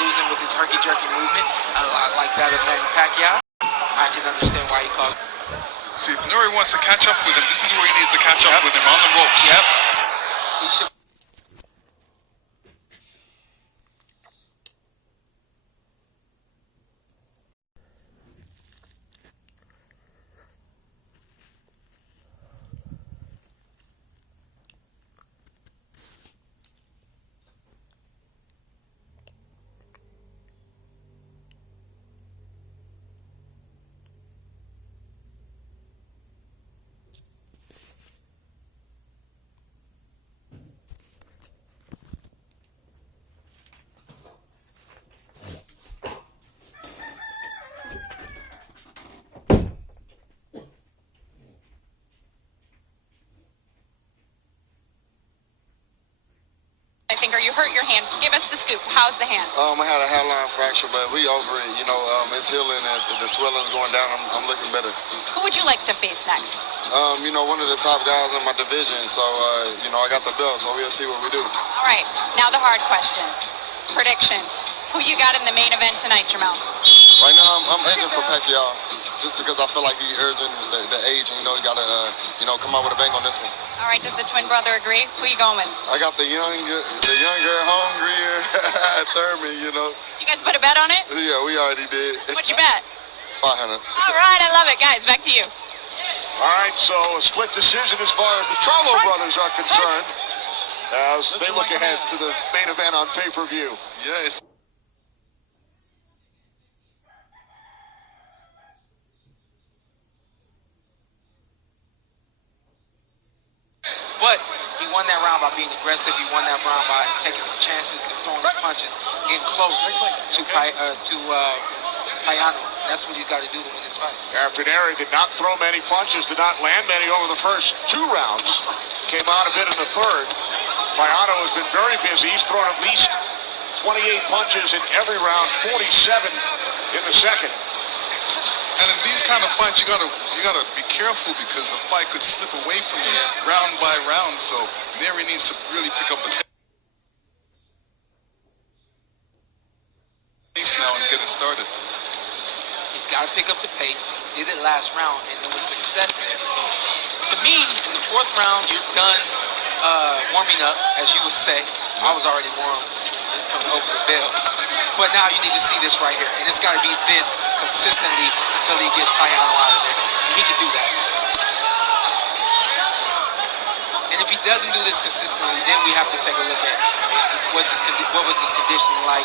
losing with his herky-jerky movement, a lot like that of Manny Pacquiao. I can understand why he called. See, if Nuri wants to catch up with him, this is where he needs to catch up with him, on the ropes. Yep. He should. Finger, you hurt your hand. Give us the scoop. How's the hand? I had a hairline fracture, but we over it. You know, it's healing and the swelling's going down. I'm looking better. Who would you like to face next? You know, one of the top guys in my division. So, you know, I got the belt, so we'll see what we do. All right. Now the hard question. Predictions. Who you got in the main event tonight, Jamel? Right now, I'm edging for Pacquiao, just because I feel like he's urging the age, and, you know, he got to, you know, come out with a bang on this one. All right, does the twin brother agree? Who you going with? I got the younger, hungrier Thurman, you know. Did you guys put a bet on it? Yeah, we already did. What'd you bet? 500. All right, I love it. Guys, back to you. All right, so a split decision as far as the Charlo brothers are concerned, as they look ahead to the main event on pay-per-view. Yes. But he won that round by being aggressive. He won that round by taking some chances and throwing his punches, getting close to Payano. That's what he's got to do to win this fight. After Neri did not throw many punches, did not land many over the first two rounds, came out a bit in the third. Payano has been very busy. He's thrown at least 28 punches in every round, 47 in the second. And in these kind of fights, you gotta be careful, because the fight could slip away from you round by round. So Neri needs to really pick up the pace now and get it started. He's got to pick up the pace. He did it last round, and there was success there. So, to me, in the fourth round, you're done warming up, as you would say. I was already warm from the opening bell. But now you need to see this right here. And it's got to be this consistently until he gets Payano out of there. And he can do that. And if he doesn't do this consistently, then we have to take a look at what was his conditioning like,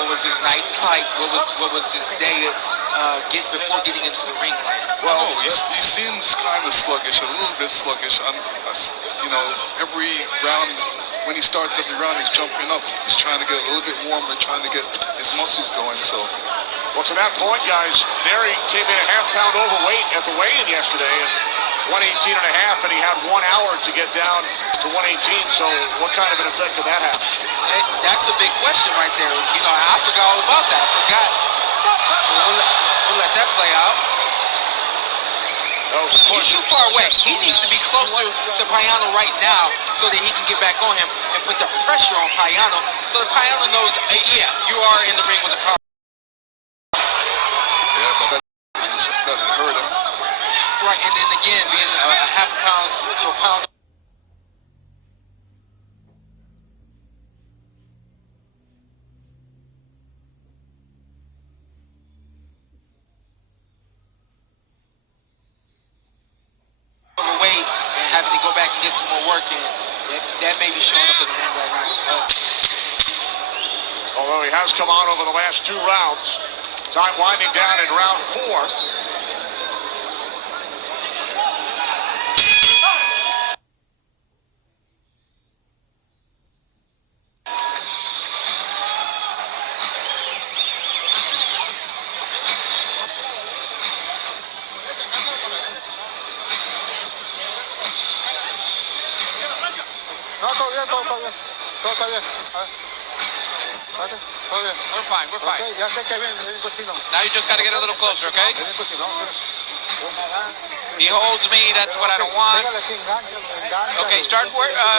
what was his night like, what was his day before getting into the ring like. Well, he seems kind of sluggish, a little bit sluggish. You know, every round, when he starts every round, he's jumping up. He's trying to get a little bit warmer, trying to get his muscles going. So, well, to that point, guys, Neri came in a half-pound overweight at the weigh-in yesterday, and 118 and a half, and he had 1 hour to get down to 118. So, what kind of an effect did that have? That's a big question right there. You know, I forgot all about that. I forgot. We'll let that play out. He's too far away. He needs to be closer to Payano right now so that he can get back on him and put the pressure on Payano so that Payano knows, hey, yeah, you are in the ring with a power. yeah, but that doesn't hurt him. Right, and then again, being a half a pound to a pound. Having to go back and get some more work in. That may be showing up in the ring right now as well. Although he has come on over the last two rounds. Time winding down in round 4. Todo está bien. Todo bien. We're fine, we're fine. Okay, ya sé que viene el cochino. Now you just got to get a little closer, okay? Viene el cochino. He holds me, that's what I don't want. Okay, start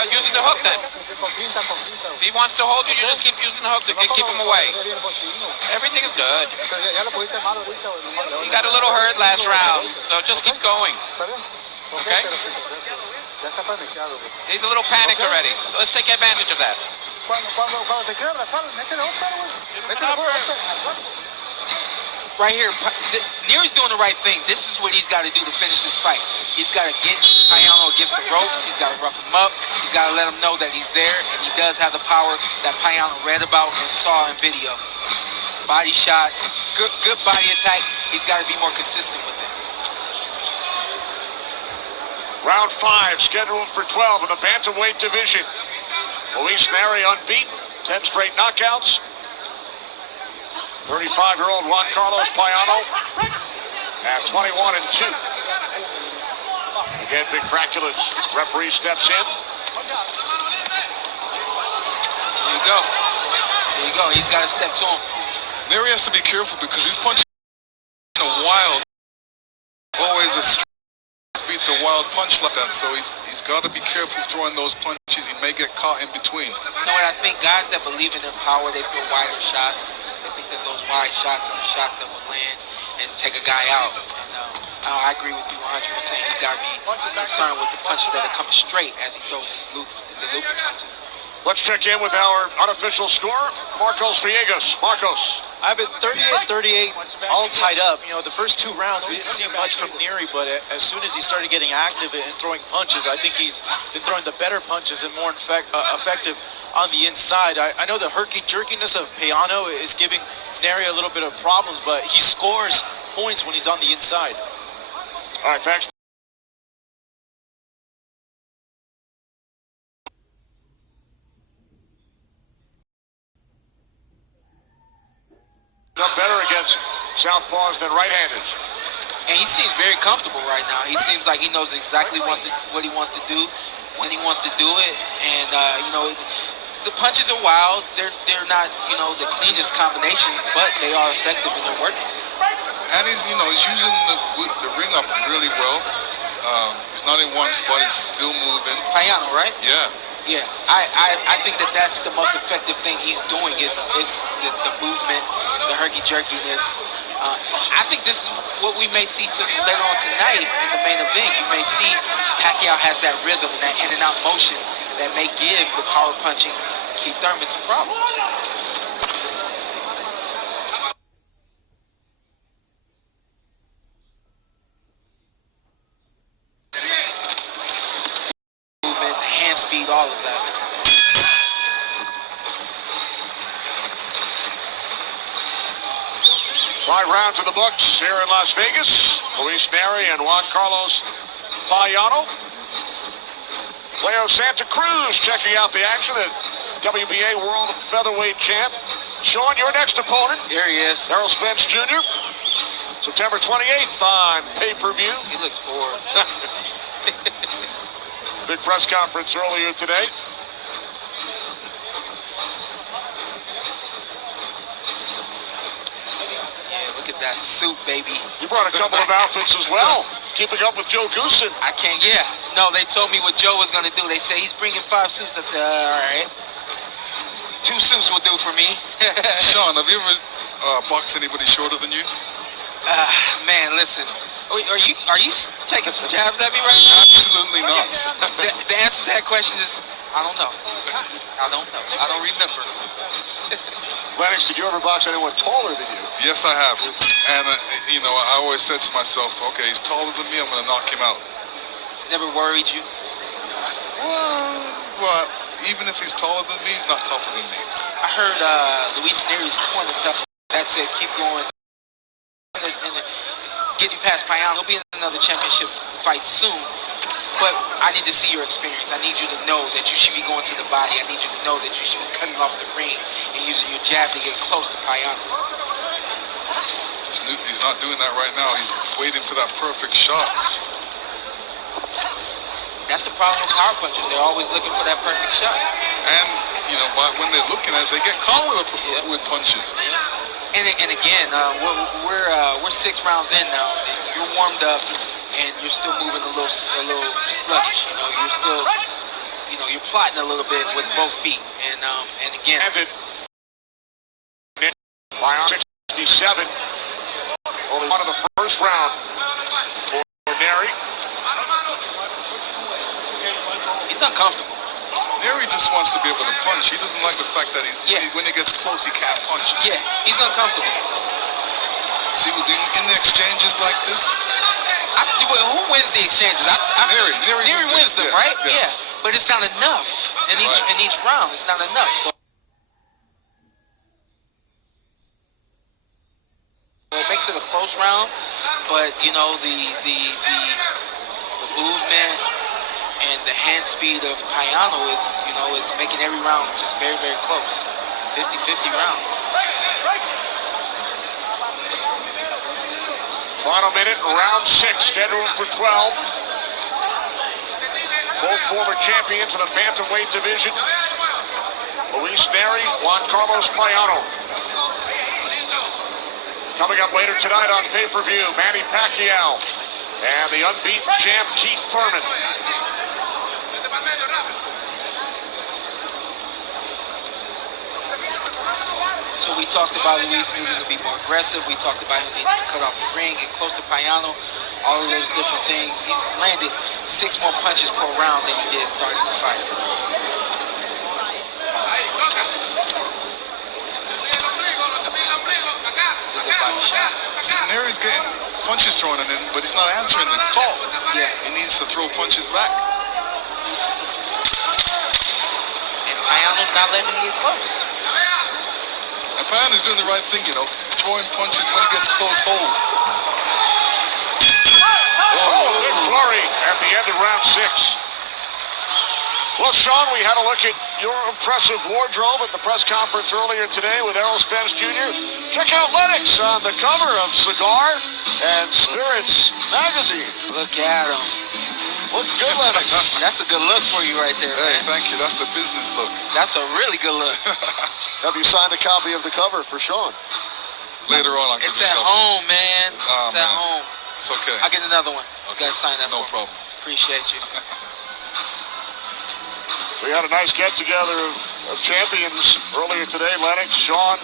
using the hook then. If he wants to hold you, you just keep using using the hook to keep him away. Everything is good. He got a little hurt last round, so just keep going. Okay? He's a little panicked already. So let's take advantage of that. Right here, Nery's doing the right thing. This is what he's got to do to finish this fight. He's got to get Payano against the ropes. He's got to rough him up. He's got to let him know that he's there, and he does have the power that Payano read about and saw in video. Body shots, good body attack. He's got to be more consistent with it. Round 5 scheduled for 12 in the bantamweight division. Luis Nery unbeaten, 10 straight knockouts. 35-year-old Juan Carlos Payano at 21-2. Again, Vic Fracula's referee steps in. There you go. There you go. He's got to step to him. Nery has to be careful because he's punching a wild, always a beats a wild punch like that, so he's got to be careful throwing those punches. He may get caught in between. You know what, I think guys that believe in their power, they throw wider shots. They think that those wide shots are the shots that will land and take a guy out. And I agree with you 100%. He's got to be concerned with the punches that are coming straight as he throws his looping punches. Let's check in with our unofficial scorer, Marcos Villegas. Marcos. I've been 38-38, all tied up. You know, the first 2 rounds, we didn't see much from Nery, but as soon as he started getting active and throwing punches, I think he's been throwing the better punches and more effective on the inside. I know the herky-jerkiness of Payano is giving Nery a little bit of problems, but he scores points when he's on the inside. All right, thanks. Better against southpaws than right-handers. And he seems very comfortable right now. He seems like he knows exactly what he wants to do, when he wants to do it. And, you know, the punches are wild. They're not, you know, the cleanest combinations, but they are effective and they're working. And he's using the ring up really well. He's not in one spot. He's still moving. Payano, right? Yeah. Yeah, I think that's the most effective thing he's doing is the movement, the herky-jerkiness. I think this is what we may see later on tonight in the main event. You may see Pacquiao has that rhythm and that in-and-out motion that may give the power-punching Keith Thurman some problems. Speed, all of that. 5 rounds in the books here in Las Vegas. Luis Nery and Juan Carlos Payano. Leo Santa Cruz checking out the action at WBA World Featherweight Champ. Sean, your next opponent. Here he is. Errol Spence Jr. September 28th on pay-per-view. He looks bored. Big press conference earlier today. Yeah, look at that suit, baby. You brought a couple of outfits as well. Keeping up with Joe Goosen. I can't, yeah. No, they told me what Joe was going to do. They say he's bringing 5 suits. I said, all right. 2 suits will do for me. Sean, have you ever boxed anybody shorter than you? Man, listen. Are you taking some jabs at me right now? Absolutely not. The answer to that question is, I don't know. I don't know. I don't remember. Lennox, did you ever box anyone taller than you? Yes, I have. And, you know, I always said to myself, okay, he's taller than me, I'm going to knock him out. Never worried you? Well, even if he's taller than me, he's not tougher than me. I heard Luis Nery's corner tell that said, keep going. Getting past Payano, he'll be in another championship fight soon, but I need to see your experience. I need you to know that you should be going to the body. I need you to know that you should be cutting off the ring and using your jab to get close to Payano. He's not doing that right now. He's waiting for that perfect shot. That's the problem with power punchers. They're always looking for that perfect shot. And, you know, but when they're looking at it, they get caught with punches. And again, we're 6 rounds in now. You're warmed up, and you're still moving a little sluggish. You know, you're still, you know, you're plotting a little bit with both feet. And again, Payano 67. Only one of the first round for Neri. He's uncomfortable. Neri just wants to be able to punch. He doesn't like the fact that when he gets close, he can't punch. Yeah, he's uncomfortable. See, in the exchanges like this, Who wins the exchanges? Neri wins them, yeah, right? Yeah. But it's not enough in each round. It's not enough. So it makes it a close round, but you know the movement and the hand speed of Payano is making every round just very, very close. 50-50 rounds. Final minute, round 6, scheduled for 12. Both former champions of the bantamweight division. Luis Neri, Juan Carlos Payano. Coming up later tonight on pay-per-view, Manny Pacquiao and the unbeaten champ Keith Thurman. So we talked about Luis needing to be more aggressive. We talked about him needing to cut off the ring, get close to Payano, all of those different things. He's landed 6 more punches per round than he did starting the fight. It's a good body shot. See, Neri's getting punches thrown at him, but he's not answering the call. Yeah. He needs to throw punches back. And Payano's not letting him get close. And Payano's doing the right thing, throwing punches when he gets close hold. Oh, big flurry at the end of round 6. Well, Sean, we had a look at your impressive wardrobe at the press conference earlier today with Errol Spence Jr. Check out Lennox on the cover of Cigar and Spirits magazine. Look at him. Looks good, Lennox. That's a good look for you right there, Hey, man. thank you. That's the business look. That's a really good look. Have you signed a copy of the cover for Sean? Later on, I'll give It's you a at couple. home, man. It's at Man. home. It's okay. I'll get another one. You guys sign that No for me. problem. Appreciate you. We had a nice get-together of champions earlier today. Lennox, Sean,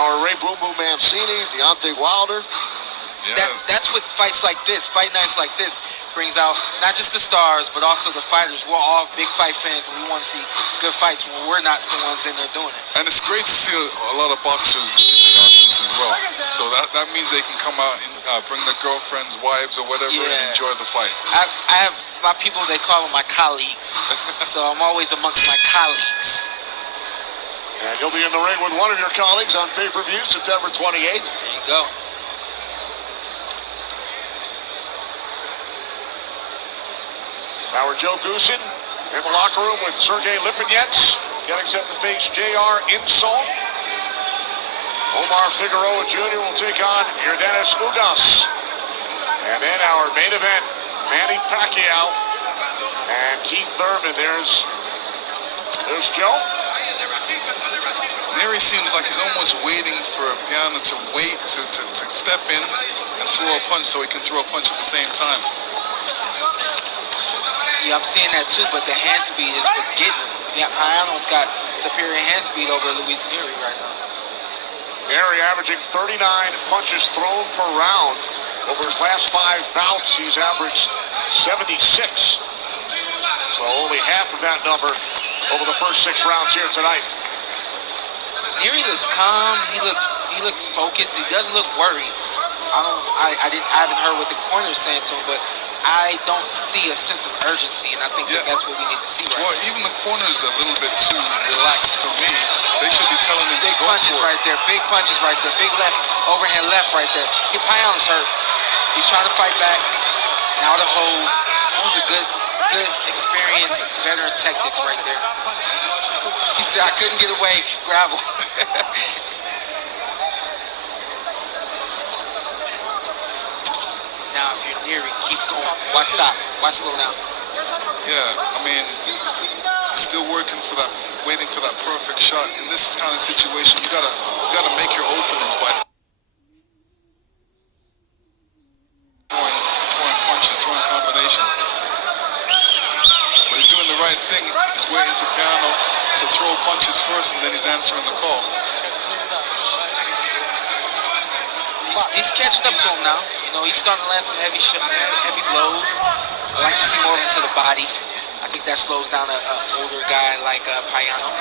our Ray Boom Boom Mancini, Deontay Wilder. Yeah. That's what fights like this, fight nights like this, brings out not just the stars, but also the fighters. We're all big fight fans, and we want to see good fights when we're not the ones in there doing it. And it's great to see a lot of boxers in the audience as well. So that means they can come out and bring their girlfriends, wives, or whatever, and enjoy the fight. I have my people, they call them my colleagues. So I'm always amongst my colleagues. And you'll be in the ring with one of your colleagues on pay-per-view September 28th. There you go. Our Joe Goosen in the locker room with Sergey Lipinets, getting set to face J.R. Inson. Omar Figueroa Jr. will take on Yordenis Ugas. And then our main event, Manny Pacquiao and Keith Thurman. There's Joe. Neri seems like he's almost waiting for Payano to wait to step in and throw a punch so he can throw a punch at the same time. Yeah, I'm seeing that too, but the hand speed is what's getting him. Yeah, Payano's got superior hand speed over Luis Neri right now. Neri averaging 39 punches thrown per round. Over his last 5 bouts, he's averaged 76. So only half of that number over the first 6 rounds here tonight. Neri looks calm. He looks focused. He doesn't look worried. I haven't heard what the corner's saying to him, but I don't see a sense of urgency, and I think that's what we need to see right now. Well, even the corner's a little bit too relaxed for me. They should be telling him Big to go punches for it. right there. Big punches right there. Big left, overhand left right there. Payano's hurt. He's trying to fight back. Now the hold. That was a good experience, veteran tactics right there. He said, I couldn't get away. Gravel. Now, if you're near it, keep going. Why stop? Why slow down? Yeah, I mean, he's still working for that, waiting for that perfect shot. In this kind of situation, you gotta make your openings by throwing punches, throwing combinations. But he's doing the right thing. He's waiting for Payano to throw punches first, and then he's answering the call. he's catching up to him now. You know, he's starting to land some heavy blows. I like to see more of him to the body. I think that slows down an older guy like Payano.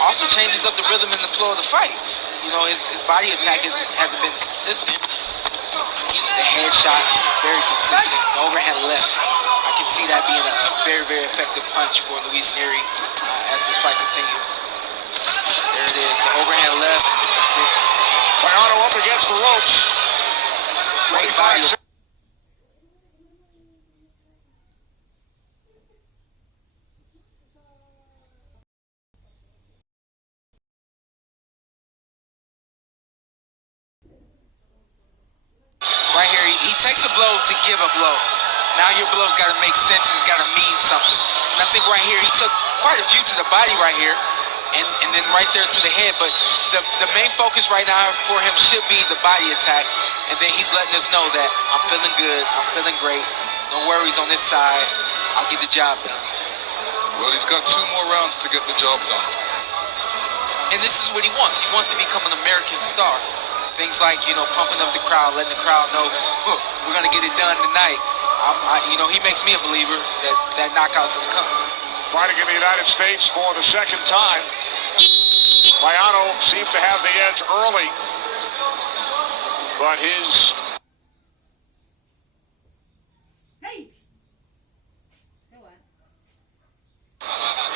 Also changes up the rhythm and the flow of the fights. You know, his body attack hasn't been consistent. The headshots, very consistent. The overhand left, I can see that being a very, very effective punch for Luis Nery as this fight continues. There it is, the overhand left. Payano up against the ropes. Great body. Right here, he takes a blow to give a blow. Now your blow's got to make sense. It's got to mean something. And I think right here, he took quite a few to the body right here, and then right there to the head. But the main focus right now for him should be the body attack. And then he's letting us know that I'm feeling good. I'm feeling great. No worries on this side. I'll get the job done. Well, he's got 2 more rounds to get the job done. And this is what he wants. He wants to become an American star. Things like, you know, pumping up the crowd, letting the crowd know, we're going to get it done tonight. You know, he makes me a believer that that knockout's going to come. Fighting in the United States for the second time. Payano seemed to have the edge early, but his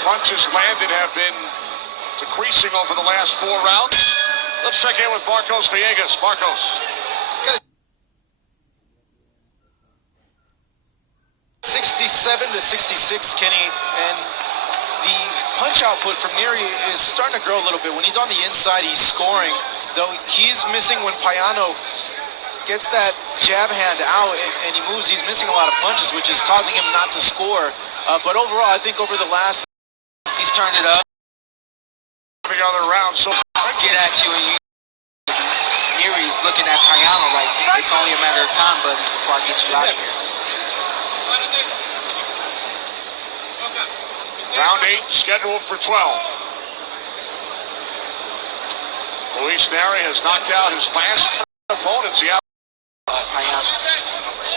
punches landed have been decreasing over the last 4 rounds. Let's check in with Marcos Villegas. Marcos. 67 to 66, Kenny, and the punch output from Nery is starting to grow a little bit. When he's on the inside, he's scoring, though he's missing when Payano gets that jab hand out and he moves. He's missing a lot of punches, which is causing him not to score. But overall, I think over the last, He's turned it up. The other round, so Get at you, and Nery's looking at Payano like, it's only a matter of time, buddy, before I get you out of here. round 8 scheduled for 12. Luis Nery has knocked out his last opponents. Payano.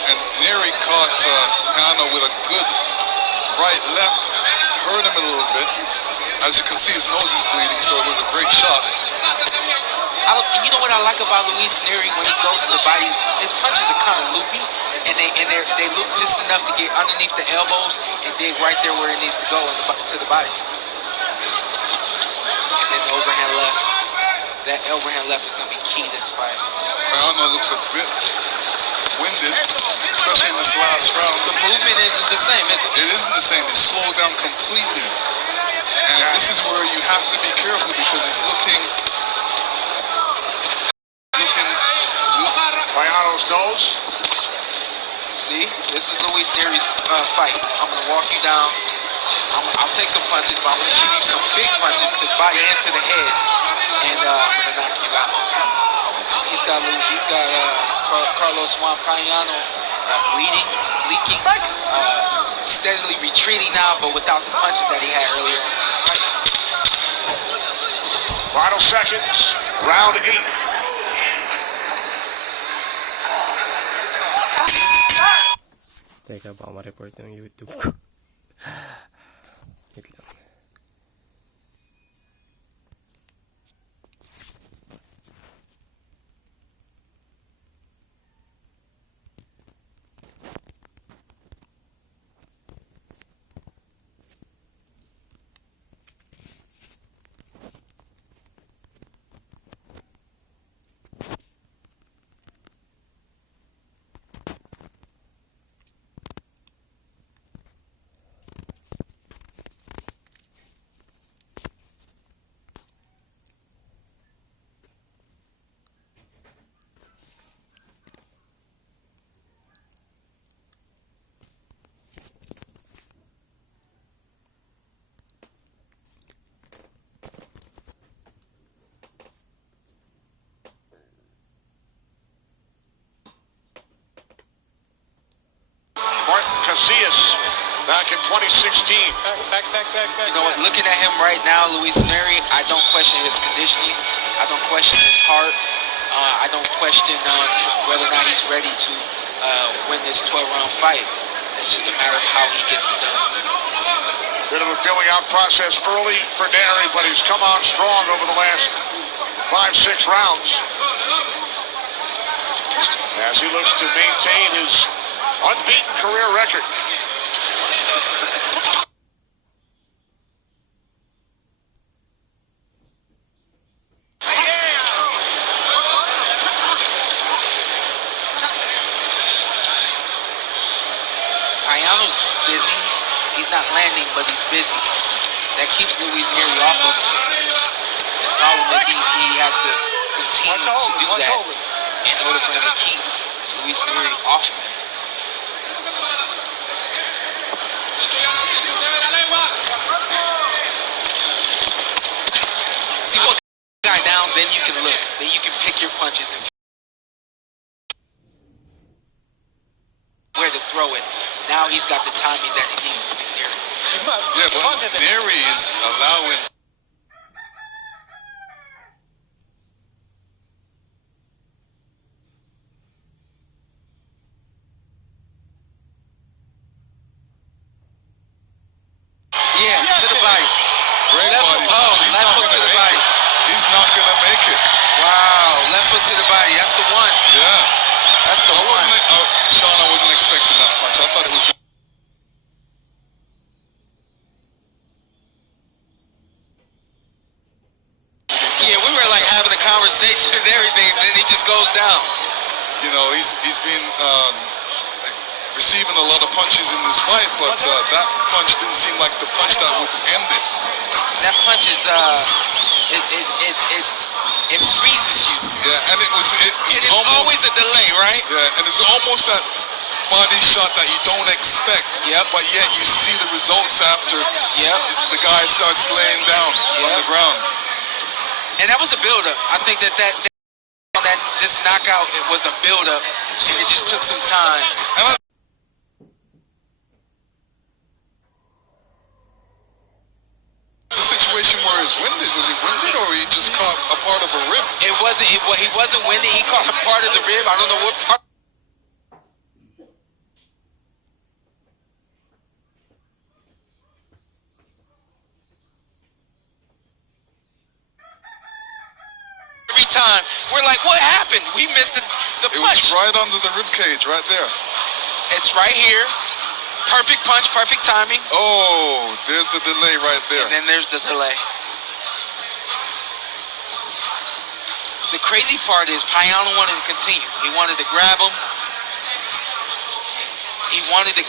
And Nery caught Payano with a good right, left, hurt him a little bit. As you can see, his nose is bleeding, so it was a great shot. You know what I like about Luis Nery when he goes to the body? His punches are kind of loopy, and they loop just enough to get underneath the elbows and dig right there where it needs to go to the body. And then the overhand left. That overhand left is going to be key this fight. Payano looks a bit winded, especially in this last round. The movement isn't the same, is it? It isn't the same. He's slowed down completely. And this is where you have to be careful because he's looking. Payano's nose. See, this is Luis Nery's fight. I'm going to walk you down. I'll take some punches, but I'm going to shoot you some big punches to the body and to the head. And I'm going to knock you out. He's got Carlos Juan Payano bleeding, leaking, steadily retreating now, but without the punches that he had earlier. Final seconds, round 8. Teka, baka ma-report yung YouTube ko. Wait lang. Casillas back in 2016. Back. You know what, looking at him right now, Luis Nery, I don't question his conditioning. I don't question his heart. I don't question whether or not he's ready to win this 12-round fight. It's just a matter of how he gets it done. Bit of a filling out process early for Nery, but he's come on strong over the last 5-6 rounds as he looks to maintain his unbeaten career record. Payano's busy. He's not landing, but he's busy. That keeps Luis Nery off of him. The problem is he has to continue to do that in order for him to keep Luis Nery off of him. See what guy down, then you can look. Then you can pick your punches and where to throw it. Now he's got the timing that he needs, Luis Nery. Yeah, but Nery is allowing. Yeah, to the body. Great Left body. foot, left hook to the body. He's not gonna make it. Wow, left foot to the body. That's the one. Yeah. That's the one. Sean, I wasn't expecting that punch. I thought it was. Yeah, we were like having a conversation and everything, then he just goes down. You know, he's been receiving a lot of punches in this fight, but that punch didn't seem like the punch that would end it. That punch is it freezes you. Yeah, and It's always a delay, right? Yeah, and it's almost that body shot that you don't expect. Yep. But yet you see the results after. Yep. The guy starts laying down on the ground. And that was a build-up. I think that this knockout, it was a build-up, and it just took some time. And it's a situation where he's winded. Was he winded, or he just caught a part of a rib? He wasn't winded. He caught a part of the rib. I don't know what part. Every time we're like, what happened? We missed the It punch. was right under the rib cage, right there. It's right here. Perfect punch, perfect timing. Oh, there's the delay right there. And then there's the delay. The crazy part is Payano wanted to continue. He wanted to grab him. He wanted to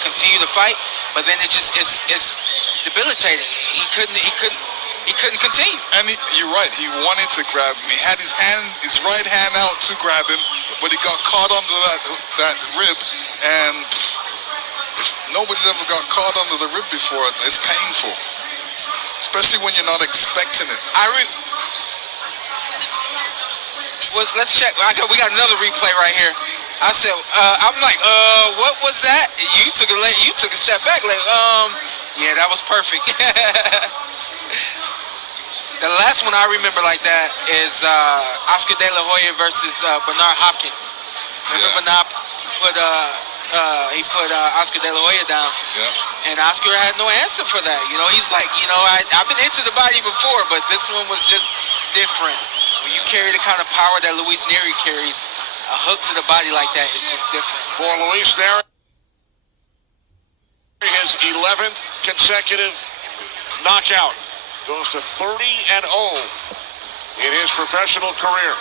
continue the fight, but then it's debilitating. He couldn't continue. And you're right, he wanted to grab him. He had his right hand out to grab him, but he got caught under that rib, and nobody's ever got caught under the rib before. It's painful, especially when you're not expecting it. Let's check. We got another replay right here. I said, I'm like, what was that? You took a step back, like, yeah, that was perfect. The last one I remember like that is Oscar De La Hoya versus Bernard Hopkins. Remember Bernard put Oscar De La Hoya down, Yeah. and Oscar had no answer for that. You know, he's like, I've been hit to the body before, but this one was just different. When you carry the kind of power that Luis Nery carries, a hook to the body like that is just different. For Luis Nery, his 11th consecutive knockout. Goes to 30-0 in his professional career.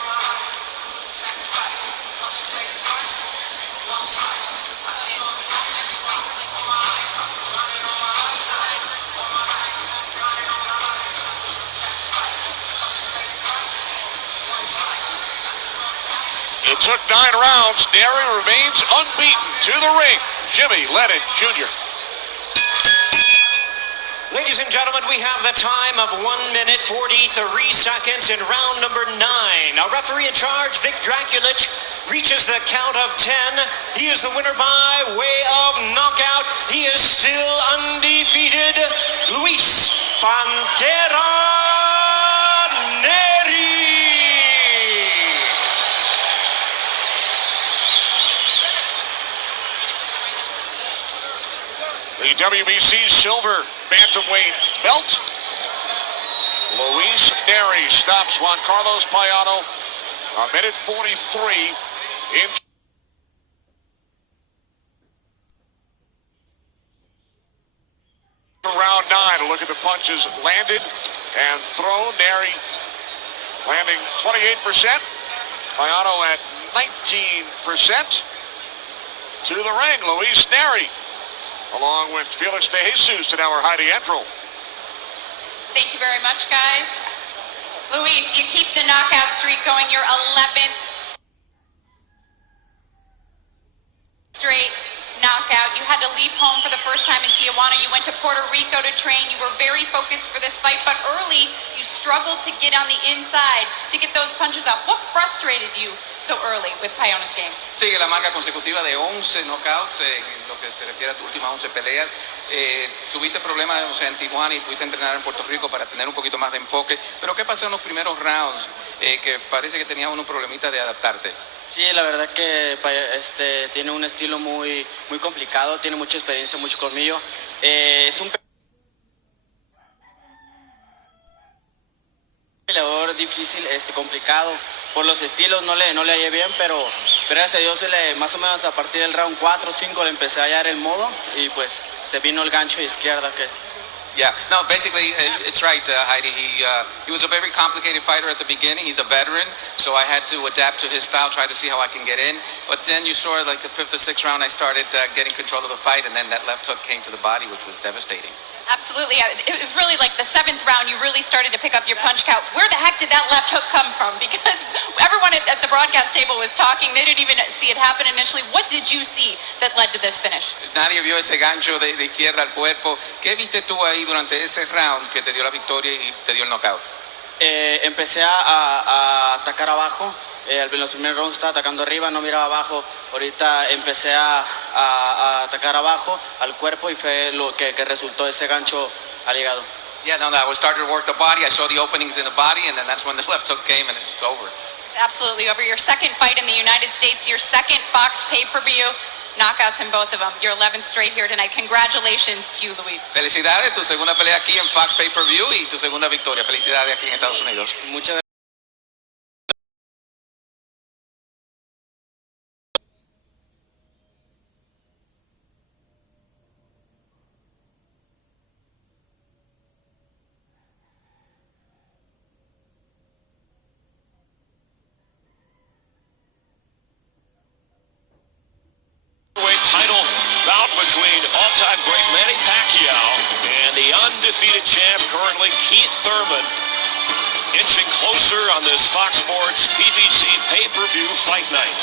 It took 9 rounds. Nery remains unbeaten. To the ring, Jimmy Lennon Jr. Ladies and gentlemen, we have the time of 1 minute 43 seconds in round number 9. Our referee in charge, Vic Draculich, reaches the count of 10. He is the winner by way of knockout. He is still undefeated, Luis Pantera Nery. WBC's silver bantamweight belt. Luis Neri stops Juan Carlos Payano. A minute 43 in round 9. A look at the punches landed and thrown. Neri landing 28%. Payano at 19%. To the ring, Luis Neri, along with Felix De Jesus and our Heidi Entral. Thank you very much, guys. Luis, you keep the knockout streak going. Your 11th straight knockout. You had to leave home for the first time in Tijuana. You went to Puerto Rico to train. You were very focused for this fight, but early you struggled to get on the inside to get those punches off. What frustrated you so early with Payano's game? Sigue la marca consecutiva de 11 knockouts en lo que se refiere a tus últimas 11 peleas. Tuviste problemas, o sea, en Tijuana y fuiste a entrenar en Puerto Rico para tener un poquito más de enfoque. Pero ¿qué pasó en los primeros rounds? Que parece que tenías unos problemitas de adaptarte. Sí, la verdad que tiene un estilo muy complicado, tiene mucha experiencia, mucho colmillo. Es un peleador difícil, complicado. Por los estilos no le hallé bien, pero gracias a Dios más o menos a partir del round 4 o 5 le empecé a hallar el modo y pues se vino el gancho de izquierda que... Yeah, no, basically, it's right, Heidi. He was a very complicated fighter at the beginning. He's a veteran, so I had to adapt to his style, try to see how I can get in. But then you saw, like, the 5th or 6th round, I started getting control of the fight, and then that left hook came to the body, which was devastating. Absolutely. It was really like the 7th round, you really started to pick up your punch count. Where the heck did that left hook come from? Because everyone at the broadcast table was talking. They didn't even see it happen initially. What did you see that led to this finish? Nadie vio ese gancho de izquierda al cuerpo. ¿Qué viste tú ahí durante ese round que te dio la victoria y te dio el knockout? Empecé a atacar abajo. En los primeros rounds estaba atacando arriba, no miraba abajo. Ahorita empecé a atacar abajo al cuerpo y fue lo que resultó ese gancho al hígado. Yeah, no, I was starting to work the body. I saw the openings in the body, and then that's when the left hook came, and it's over. Absolutely over. Your second fight in the United States, your second Fox pay-per-view, knockouts in both of them. Your 11th straight here tonight. Congratulations to you, Luis. Felicidades, tu segunda pelea aquí en Fox Pay-Per-View y tu segunda victoria. Felicidades aquí en Estados Unidos. Muchas gracias. Title bout between all-time great Manny Pacquiao and the undefeated champ currently Keith Thurman, inching closer on this Fox Sports PBC pay-per-view fight night.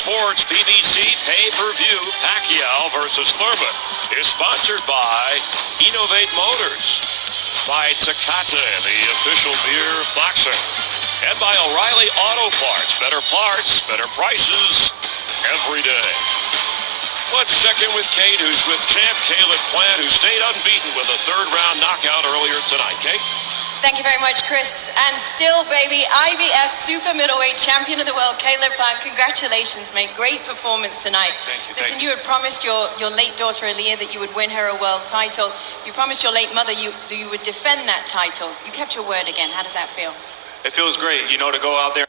Sports PBC pay-per-view Pacquiao versus Thurman is sponsored by Innovate Motors, by Takata, the official beer of boxing, and by O'Reilly Auto Parts. Better prices every day. Let's check in with Kate, who's with champ Caleb Plant, who stayed unbeaten with a third-round knockout earlier tonight. Kate? Thank you very much, Chris. And still, baby, IBF super middleweight champion of the world, Caleb Plant. Congratulations, mate. Great performance tonight. Thank you. Listen, you had promised your late daughter, Aaliyah, that you would win her a world title. You promised your late mother you would defend that title. You kept your word again. How does that feel? it feels great, you know, to go out there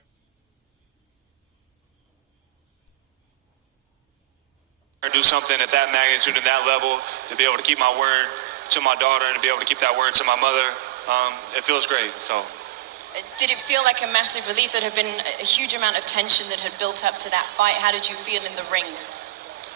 and do something at that magnitude and that level, to be able to keep my word to my daughter and to be able to keep that word to my mother. It feels great. So. Did it feel like a massive relief? There had been a huge amount of tension that had built up to that fight. How did you feel in the ring?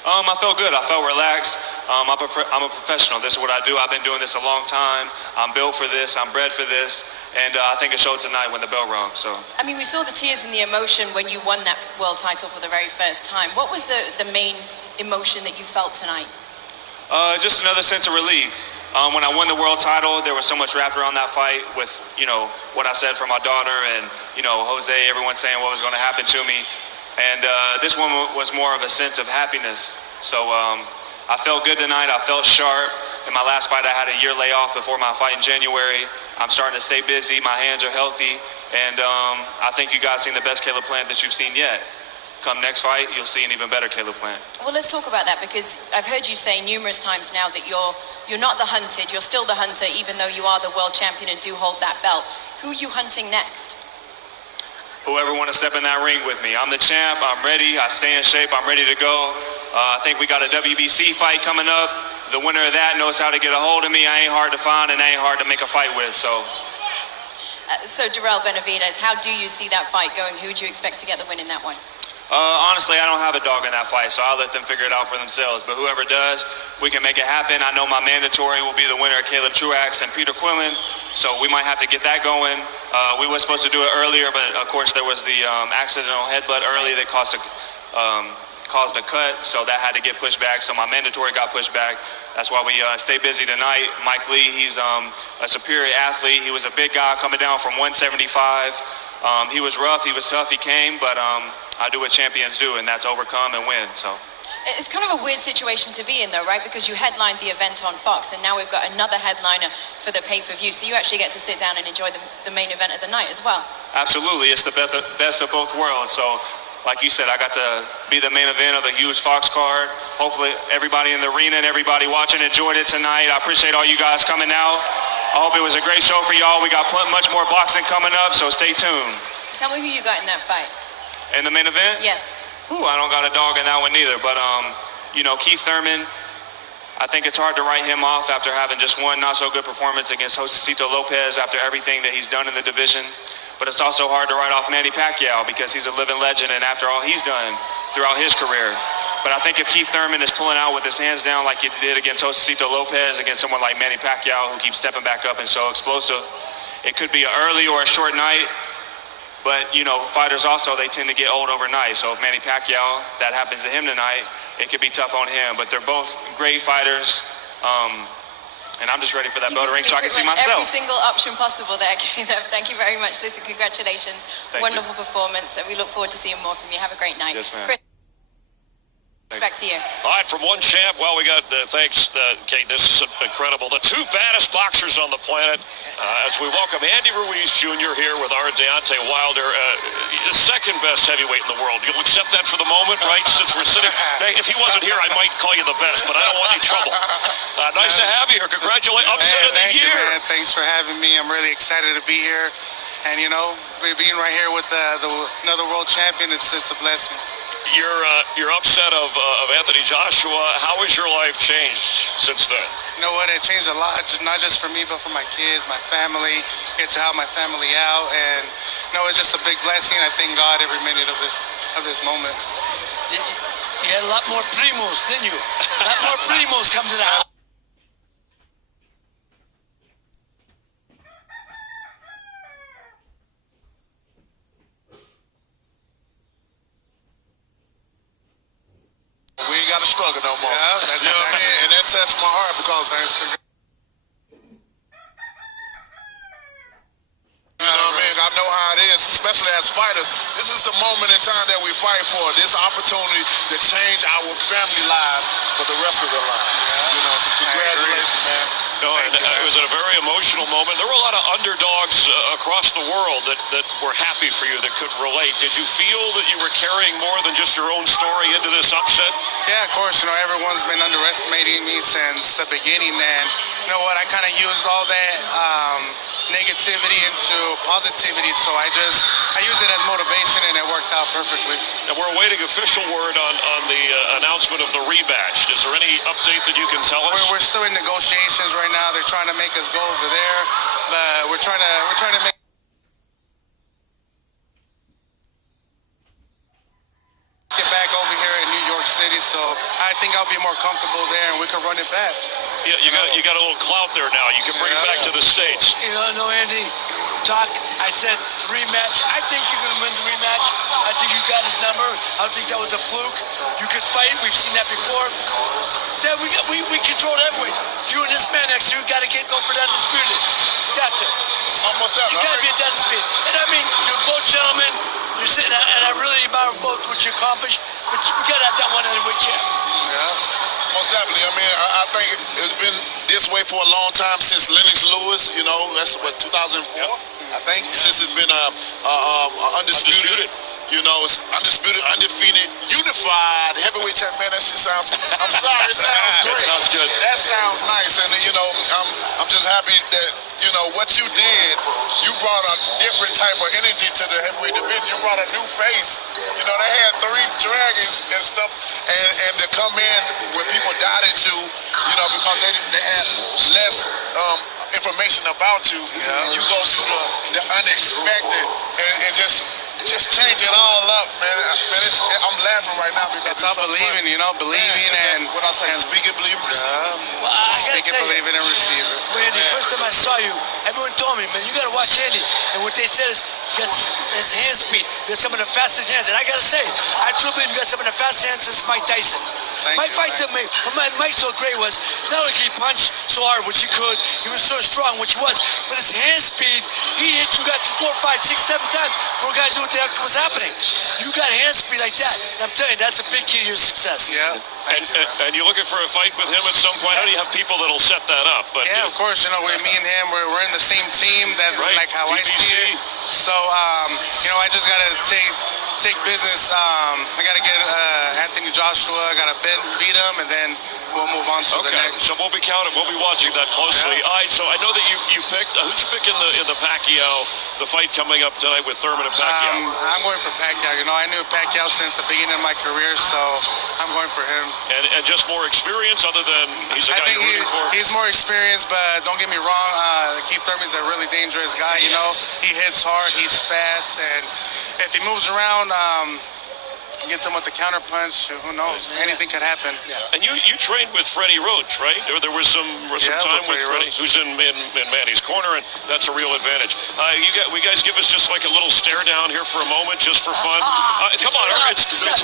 I felt good. I felt relaxed. I'm a professional. This is what I do. I've been doing this a long time. I'm built for this. I'm bred for this. And I think it showed tonight when the bell rung. So. I mean, we saw the tears and the emotion when you won that world title for the very first time. What was the main emotion that you felt tonight? Just another sense of relief. When I won the world title, there was so much wrapped around that fight with, you know, what I said for my daughter and, you know, Jose, everyone saying what was going to happen to me. And this one was more of a sense of happiness. So I felt good tonight. I felt sharp. In my last fight, I had a year layoff before my fight in January. I'm starting to stay busy. My hands are healthy. And I think you guys seen the best Caleb Plant that you've seen yet. Come next fight, you'll see an even better Caleb Plant. Well, let's talk about that, because I've heard you say numerous times now that you're not the hunted, you're still the hunter, even though you are the world champion and do hold that belt. Who are you hunting next? Whoever want to step in that ring with me. I'm the champ. I'm ready. I stay in shape. I'm ready to go. I think we got a WBC fight coming up. The winner of that knows how to get a hold of me. I ain't hard to find and I ain't hard to make a fight with. So Darrell Benavidez, how do you see that fight going? Who would you expect to get the win in that one? Honestly, I don't have a dog in that fight, so I'll let them figure it out for themselves. But whoever does, we can make it happen. I know my mandatory will be the winner of Caleb Truax and Peter Quillen, so we might have to get that going. We were supposed to do it earlier, but of course there was the accidental headbutt early that caused a cut, so that had to get pushed back. So my mandatory got pushed back. That's why we stay busy tonight. Mike Lee, he's a superior athlete. He was a big guy coming down from 175. He was rough, he was tough, he came, but I do what champions do, and that's overcome and win. So it's kind of a weird situation to be in, though, right? Because you headlined the event on Fox, and now we've got another headliner for the pay-per-view. So you actually get to sit down and enjoy the main event of the night as well. Absolutely, it's the best of both worlds. So, like you said, I got to be the main event of a huge Fox card. Hopefully, everybody in the arena and everybody watching enjoyed it tonight. I appreciate all you guys coming out. I hope it was a great show for y'all. We got much more boxing coming up, so stay tuned. Tell me who you got in that fight. In the main event? Yes. Ooh, I don't got a dog in that one either. But, you know, Keith Thurman, I think it's hard to write him off after having just one not-so-good performance against Josecito Lopez after everything that he's done in the division. But it's also hard to write off Manny Pacquiao because he's a living legend and after all he's done throughout his career. But I think if Keith Thurman is pulling out with his hands down like he did against Josecito Lopez, against someone like Manny Pacquiao who keeps stepping back up and so explosive, it could be an early or a short night. But, you know, fighters also, they tend to get old overnight. So if Manny Pacquiao, if that happens to him tonight, it could be tough on him. But they're both great fighters. And I'm just ready for that bell to ring so I can see myself. Every single option possible there, Caleb. Thank you very much. Listen, congratulations. Wonderful performance. We look forward to seeing more from you. Have a great night. Yes, ma'am. Chris, back to you. All right, from one champ, well, we got, thanks, Kate, this is incredible. The two baddest boxers on the planet, as we welcome Andy Ruiz Jr. here with our Deontay Wilder, second best heavyweight in the world. You'll accept that for the moment, right, since we're sitting, if he wasn't here, I might call you the best, but I don't want any trouble. Nice to have you here. Congratulations, upset of the year. Thank you, man. Thanks for having me. I'm really excited to be here. And, you know, being right here with another world champion, it's a blessing. Your upset of Anthony Joshua, how has your life changed since then? You know what, it changed a lot, not just for me, but for my kids, my family, get to help my family out, and you know, it's just a big blessing. I thank God every minute of this moment. You had a lot more primos, didn't you? A lot more primos come to the house. We ain't got to struggle no more. Yeah, that's you know what I mean? And that touched my heart because I ain't figured. You know what I mean? I know how it is, especially as fighters. This is the moment in time that we fight for. This opportunity to change our family lives for the rest of their lives. You know, so congratulations, man. No, and it was a very emotional moment. There were a lot of underdogs across the world that were happy for you, that could relate. Did you feel that you were carrying more than just your own story into this upset? Yeah, of course. You know, everyone's been underestimating me since the beginning, and you know what? I kind of used all that negativity into positivity. So I use it as motivation, and it worked out perfectly. And we're awaiting official word on the announcement of the rematch. Is there any update that you can tell us? We're still in negotiations right now. They're trying to make us go over there, but we're trying to make it back over here in New York City. So I think I'll be more comfortable there, and we can run it back. Yeah, you got a little clout there now. You can bring it back to the States. You know, Andy, Doc, I said rematch. I think you're going to win the rematch. I think you got his number. I don't think that was a fluke. You could fight. We've seen that before. Then we control everything. You and this man next to you got to go for that undisputed. You got to. Almost that. You got to be a undisputed. And I mean, you're both gentlemen. You're sitting, and I really admire both what you accomplished. But we got to have that one heavyweight champ. Yeah. Most definitely. I mean, I think it's been this way for a long time since Lennox Lewis. You know, that's what 2004. I think since it's been undisputed. You know, it's undisputed, undefeated, unified heavyweight champ. Man, that shit sounds. I'm sorry, it sounds great. That sounds good. That sounds nice, and you know, I'm just happy that you know what you did. You brought a different type of energy to the heavyweight division. You brought a new face. You know, they had 3 dragons and stuff, and to come in where people doubted you, you know, because they had less information about you. And you go through the unexpected and just change it all up, man. I'm laughing right now because it's all believing, you know, believing and what I say, speak it, believe it, receive it. Well, speak it, believe it, and receive it. Andy, first time I saw you, everyone told me, man, you gotta watch Andy. And what they said is, his hand speed. You got some of the fastest hands. And I gotta say, I truly believe you got some of the fastest hands since Mike Tyson. Mike so great was not only could he punch so hard, which he could, he was so strong, which he was, but his hand speed, he hit you got 4, 5, 6, 7 times before guys knew what the heck was happening. You got hand speed like that, and I'm telling you, that's a big key to your success. Yeah. And you're looking for a fight with him at some point. How do you have people that'll set that up? But yeah, of course. You know, me and him, we're in the same team. That right. Like how BBC. I see it. So you know, I just gotta take business. I gotta get Anthony Joshua. I gotta beat him, and then we'll move on to the next. So we'll be counting. We'll be watching that closely. Yeah. All right. So I know that you picked. Who'd you pick in the Pacquiao? The fight coming up tonight with Thurman and Pacquiao. I'm going for Pacquiao. You know, I knew Pacquiao since the beginning of my career, so I'm going for him. And just more experience, other than he's a guy you're rooting for. He's more experienced, but don't get me wrong. Keith Thurman's a really dangerous guy. You know, he hits hard, he's fast, and if he moves around, gets him with the counter punch, who knows? Anything could happen. Yeah. And you trained with Freddie Roach, right? There was some time with Freddie, who's in Manny's corner, and that's a real advantage. We guys give us just like a little stare down here for a moment, just for fun. Come on, this is good. He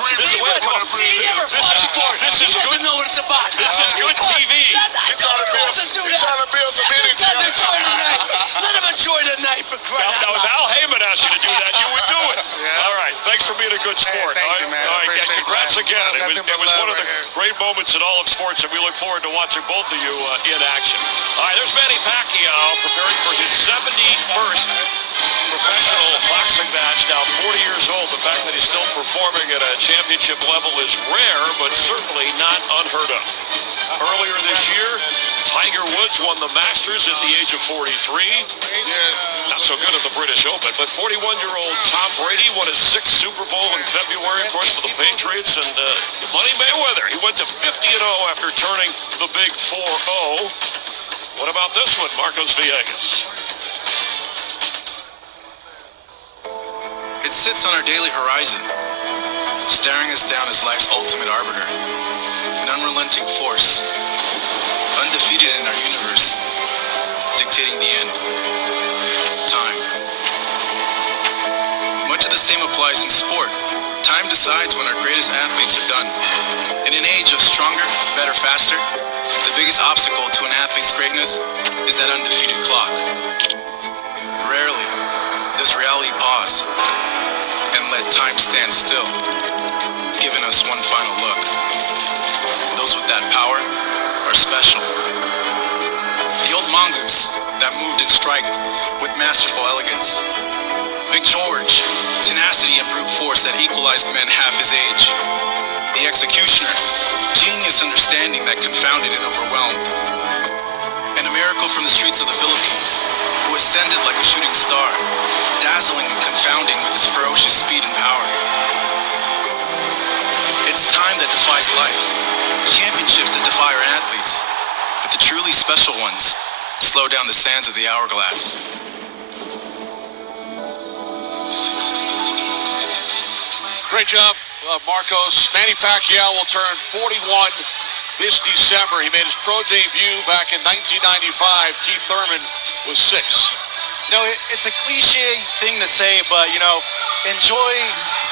doesn't know what it's about. This is good TV. You're trying to build some energy. Let him enjoy the night for crying out loud. Now, if Al Heyman asked you to do that, you would do it. Yeah. All right. Thanks for being a good sport. Hey, thank you, man. All right. Congrats again. It was one of the here. great moments in all of sports, and we look forward to watching both of you in action. All right. There's Manny Pacquiao preparing for his 71st professional boxing match, now 40 years old. The fact that he's still performing at a championship level is rare, but certainly not unheard of. Earlier this year, Tiger Woods won the Masters at the age of 43. Not so good at the British Open, but 41-year-old Tom Brady won his 6th Super Bowl in February, of course, for the Patriots, and Money Mayweather, he went to 50-0 after turning the big 4-0. What about this one, Marcos Villegas? It sits on our daily horizon, staring us down as life's ultimate arbiter, an unrelenting force, undefeated in our universe, dictating the end. Time. Much of the same applies in sport. Time decides when our greatest athletes are done. In an age of stronger, better, faster, the biggest obstacle to an athlete's greatness is that undefeated clock. Rarely does reality pause and let time stand still, giving us one final look. Those with that power are special. The old mongoose that moved and strike with masterful elegance. Big George, tenacity and brute force that equalized men half his age. The executioner, genius understanding that confounded and overwhelmed. And a miracle spectacle from the streets of the Philippines, who ascended like a shooting star, dazzling and confounding with his ferocious speed and power. It's time that defies life, championships that defy our athletes, but the truly special ones slow down the sands of the hourglass. Great job, Marcos. Manny Pacquiao will turn 41 this December. He made his pro debut back in 1995. Keith Thurman was 6. You know, it's a cliche thing to say, but, you know, enjoy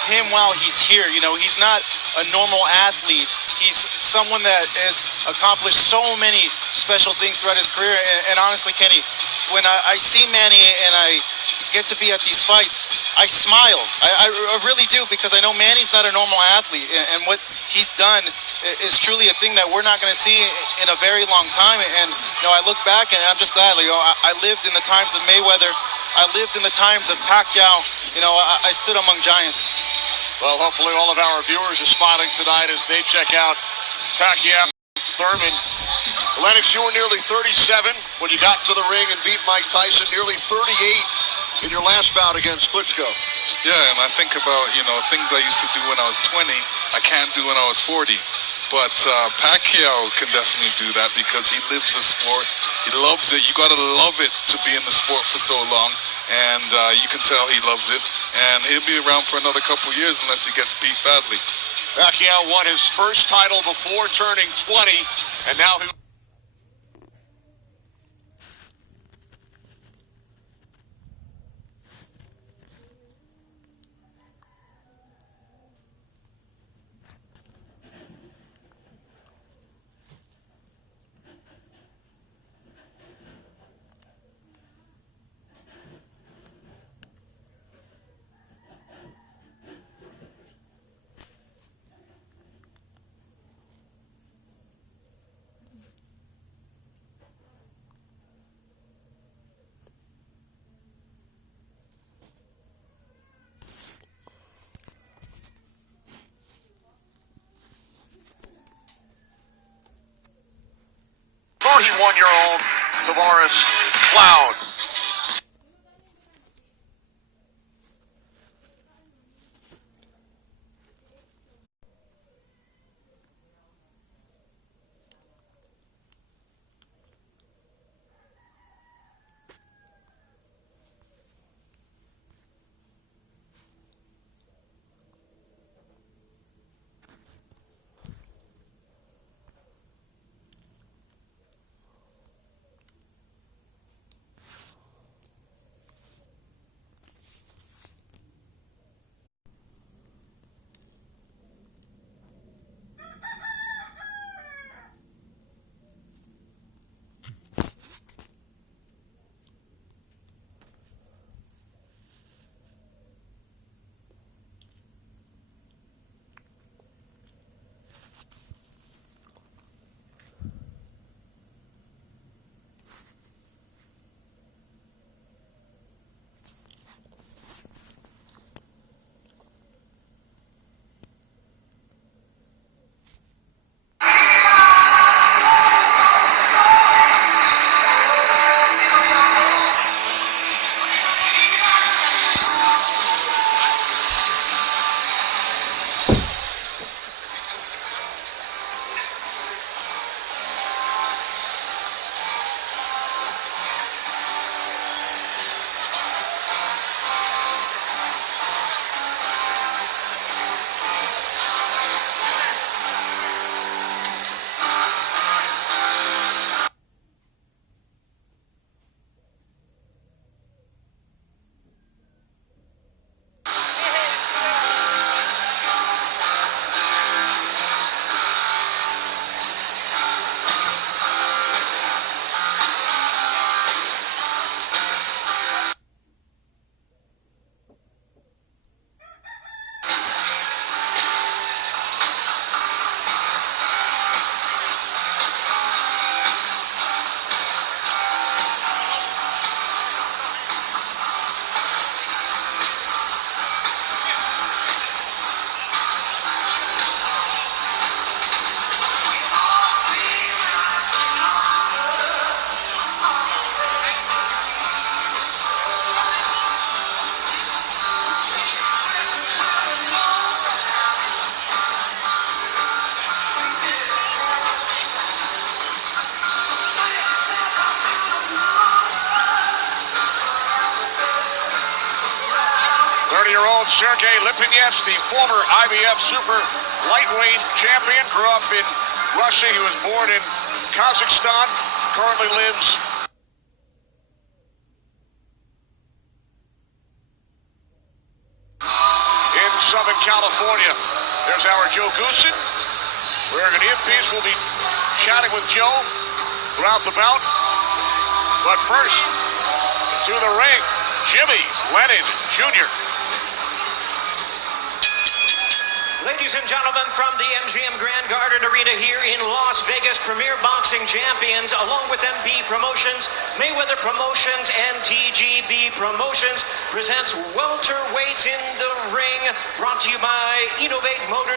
him while he's here. You know, he's not a normal athlete. He's someone that has accomplished so many special things throughout his career. And honestly, Kenny, when I see Manny and I get to be at these fighs, I smile. I really do, because I know Manny's not a normal athlete, and what he's done is truly a thing that we're not going to see in a very long time. And you know, I look back and I'm just glad. You know, I lived in the times of Mayweather. I lived in the times of Pacquiao. You know, I stood among giants. Well, hopefully all of our viewers are smiling tonight as they check out Pacquiao. Thurman. Lennox, you were nearly 37 when you got to the ring and beat Mike Tyson, nearly 38 in your last bout against Klitschko. Yeah, and I think about, you know, things I used to do when I was 20, I can't do when I was 40. But Pacquiao can definitely do that because he lives the sport. He loves it. You got to love it to be in the sport for so long. And you can tell he loves it. And he'll be around for another couple years unless he gets beat badly. Pacquiao won his first title before turning 20, and now he... ...31-year-old Tavares Cloud. 21-year-old Sergey Lipinets, the former IBF super lightweight champion, grew up in Russia. He was born in Kazakhstan, currently lives in Southern California. There's our Joe Goosen. Wearing an earpiece. We'll be chatting with Joe throughout the bout. But first, to the ring, Jimmy Lennon Jr. Ladies and gentlemen, from the MGM Grand Garden Arena here in Las Vegas, Premier Boxing Champions, along with MB Promotions, Mayweather Promotions, and TGB Promotions, presents Welterweights in the Ring, brought to you by Innovate Motors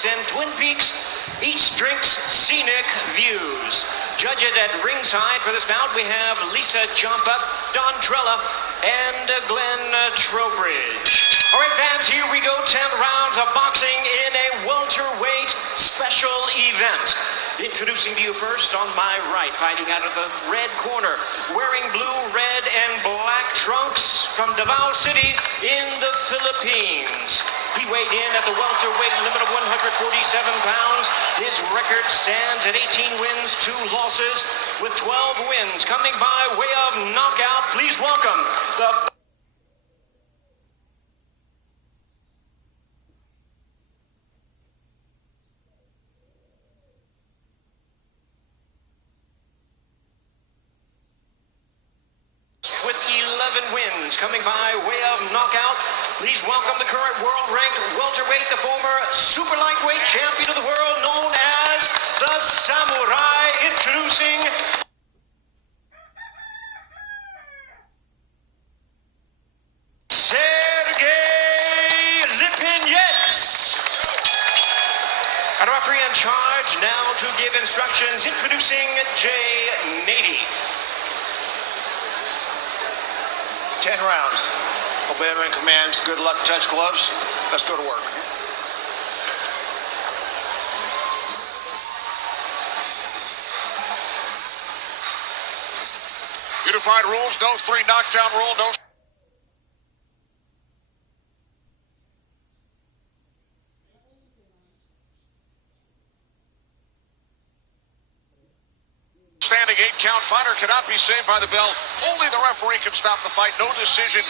and Twin Peaks Eats Drinks Scenic Views. Judge it at ringside for this bout. We have Lisa Jumpup, Don Trella, and Glenn Trowbridge. All right, fans, here we go. 10 rounds of boxing in a welterweight special event. Introducing to you first on my right, fighting out of the red corner, wearing blue, red, and black trunks from Davao City in the Philippines. He weighed in at the welterweight limit of 147 pounds. His record stands at 18 wins, 2 losses, with 12 wins coming by way of knockout. Please welcome the with 11 wins coming by way of knockout. Please welcome the current world-ranked welterweight, the former super lightweight champion of the world, known as the Samurai, introducing Sergey Lipinets. And a referee in charge now to give instructions, introducing Jay Nady. 10 rounds. Obey my commands. Good luck. Touch gloves. Let's go to work. Unified rules. No 3 knockdown rule. No. Standing 8-count fighter cannot be saved by the bell. Only the referee can stop the fight. No decision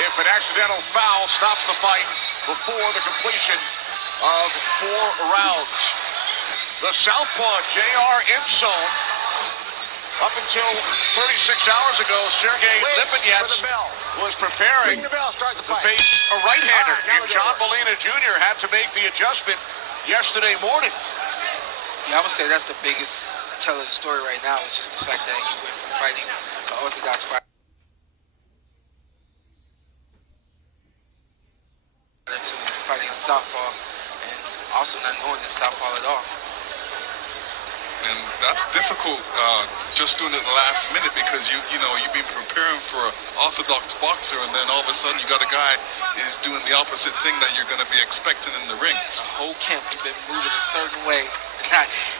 if an accidental foul stops the fight before the completion of 4 rounds. The southpaw J.R. Insone. Up until 36 hours ago, Sergey Lipinets was preparing to face a right-hander. And John Molina Jr. had to make the adjustment yesterday morning. Yeah, I would say that's the biggest tell of the story right now, is just the fact that he went from fighting an orthodox fighter to fighting a southpaw, and also not knowing the southpaw at all. And that's difficult just doing it the last minute, because you've been preparing for an orthodox boxer, and then all of a sudden you got a guy is doing the opposite thing that you're going to be expecting in the ring. The whole camp has been moving a certain way,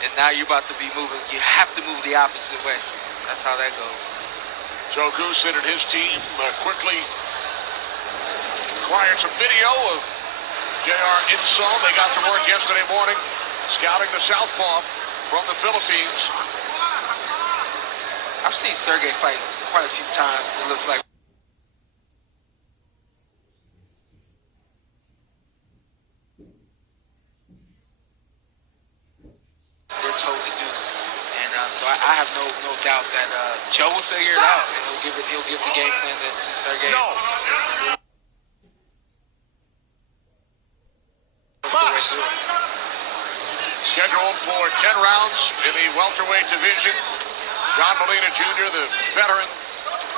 and now you're about to be moving. You have to move the opposite way. That's how that goes. Joe Goosen and his team quickly acquired some video of J.R. Insone. They got to work yesterday morning scouting the southpaw from the Philippines. I've seen Sergey fight quite a few times. It looks like they're told to do, and so I have no doubt that Joe will figure it out, and he'll give the game plan to Sergey. No. Box. Scheduled for 10 rounds in the welterweight division. John Molina Jr., the veteran,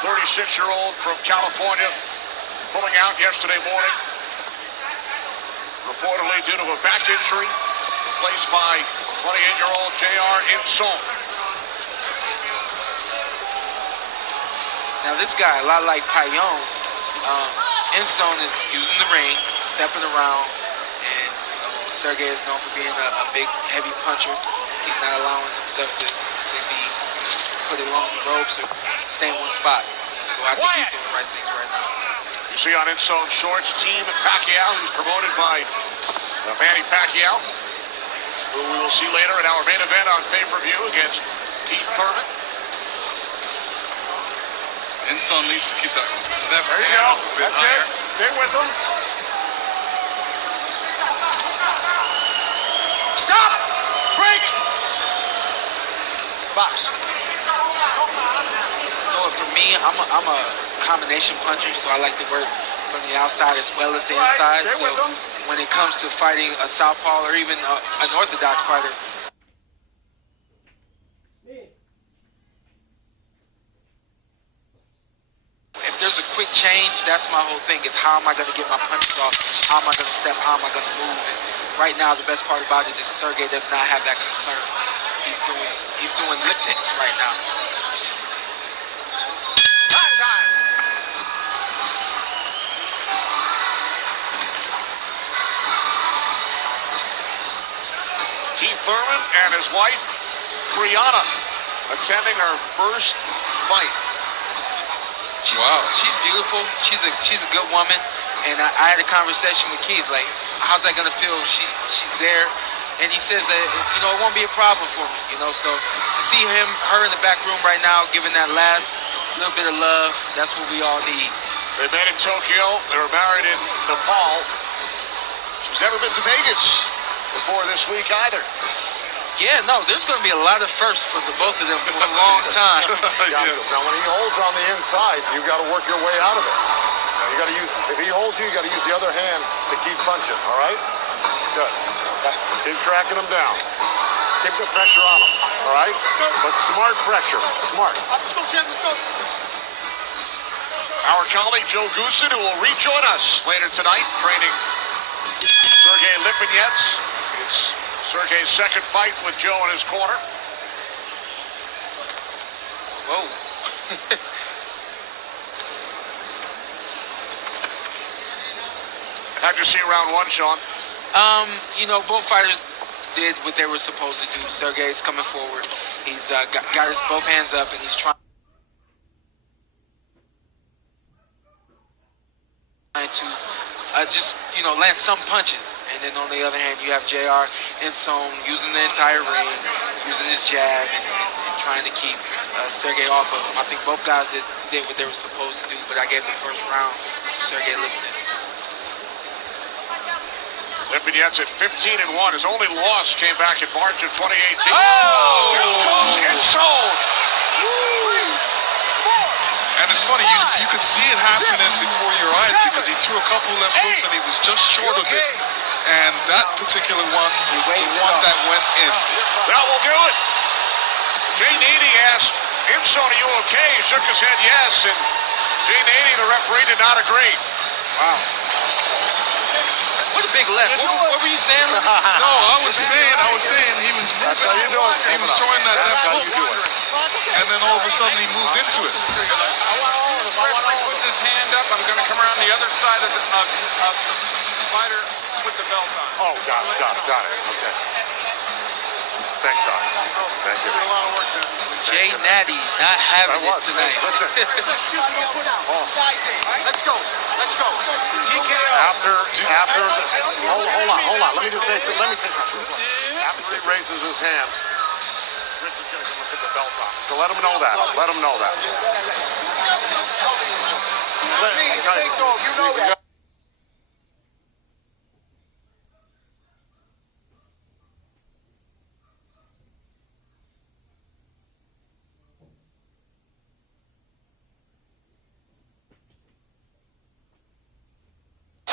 36-year-old from California, pulling out yesterday morning, reportedly due to a back injury, replaced by 28-year-old J.R. Insone. Now this guy, a lot like Payon, Insone is using the ring, stepping around, and Sergey is known for being a big, heavy puncher. He's not allowing himself to be put put it along the ropes or stay in one spot. So I think he's doing the right things right now. You see on In-Zone Shorts, Team Pacquiao, who's promoted by Manny Pacquiao, who we will see later in our main event on pay-per-view against Keith Thurman. In-Zone needs to keep that left There you hand go. a bit That's higher. it. Stay with them. Stop! Break! Box. For me, I'm a combination puncher, so I like to work from the outside as well as the inside. So when it comes to fighting a southpaw or even an orthodox fighter, if there's a quick change, that's my whole thing, is how am I going to get my punches off? How am I going to step? How am I going to move? And right now, the best part about it is Sergey does not have that concern. He's doing lip knits right now. Keith Thurman and his wife, Brianna, attending her first fight. She's beautiful. She's a good woman. And I had a conversation with Keith, like, how's that gonna feel if she's there? And he says that, it won't be a problem for me, So to see her in the back room right now, giving that last little bit of love, that's what we all need. They met in Tokyo. They were married in Nepal. She's never been to Vegas before this week either. Yeah, no, there's going to be a lot of firsts for the both of them for a long time. Yes. Now, when he holds on the inside, you got to work your way out of it. Now, you got to use. If he holds you got to use the other hand to keep punching. All right. Good. Keep tracking him down. Keep the pressure on him. All right. But smart pressure. Smart. Let's go, Jen. Let's go. Our colleague Joe Goosen, who will rejoin us later tonight, training Sergey Lipinets. It's Sergey's second fight with Joe in his corner. Whoa. How'd you see round one, Sean? Both fighters did what they were supposed to do. Sergey's coming forward. He's got his both hands up, and he's trying to just land some punches. And then on the other hand, you have JR In-Zone using the entire ring, using his jab, and trying to keep Sergey off of him. I think both guys did what they were supposed to do, but I gave the first round to Sergey Lipinets. Lipinets at 15-1. His only loss came back in March of 2018. Oh! Down goes In-Zone. And it's funny, you could see it happening before your eyes because he threw a couple left hooks and he was just short of it. And that particular one was the one that went in. That will do it. Jay Nady asked In-Zone, are you okay? He shook his head yes, and Jay Nady, the referee, did not agree. Wow. What a big left. What were you saying? No, I was saying he was moving. That's how you do it. He was throwing that left hook. And then all of a sudden he moved into it. Referee puts his hand up. I'm going to come around the other side of the fighter with the belt on. Oh, got it. Okay. Thanks, Doc. Thank you. Jay Natty not having it tonight. Listen. Let's go. After hold on. Let me say something. After he raises his hand, Rich is going to come and put the belt on. So let him know that. You know that.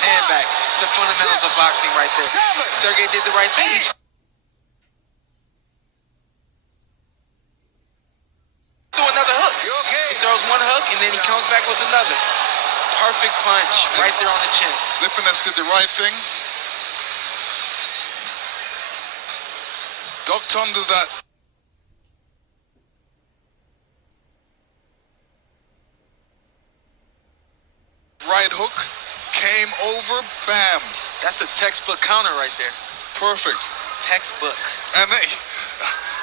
Hand back. The fundamentals of boxing right there. Sergey did the right thing. Do another hook. He throws one hook and then he comes back with another. Perfect punch right there on the chin. Lipinets did the right thing. Ducked under that. Right hook. Came over, bam. That's a textbook counter right there. Perfect. Textbook. And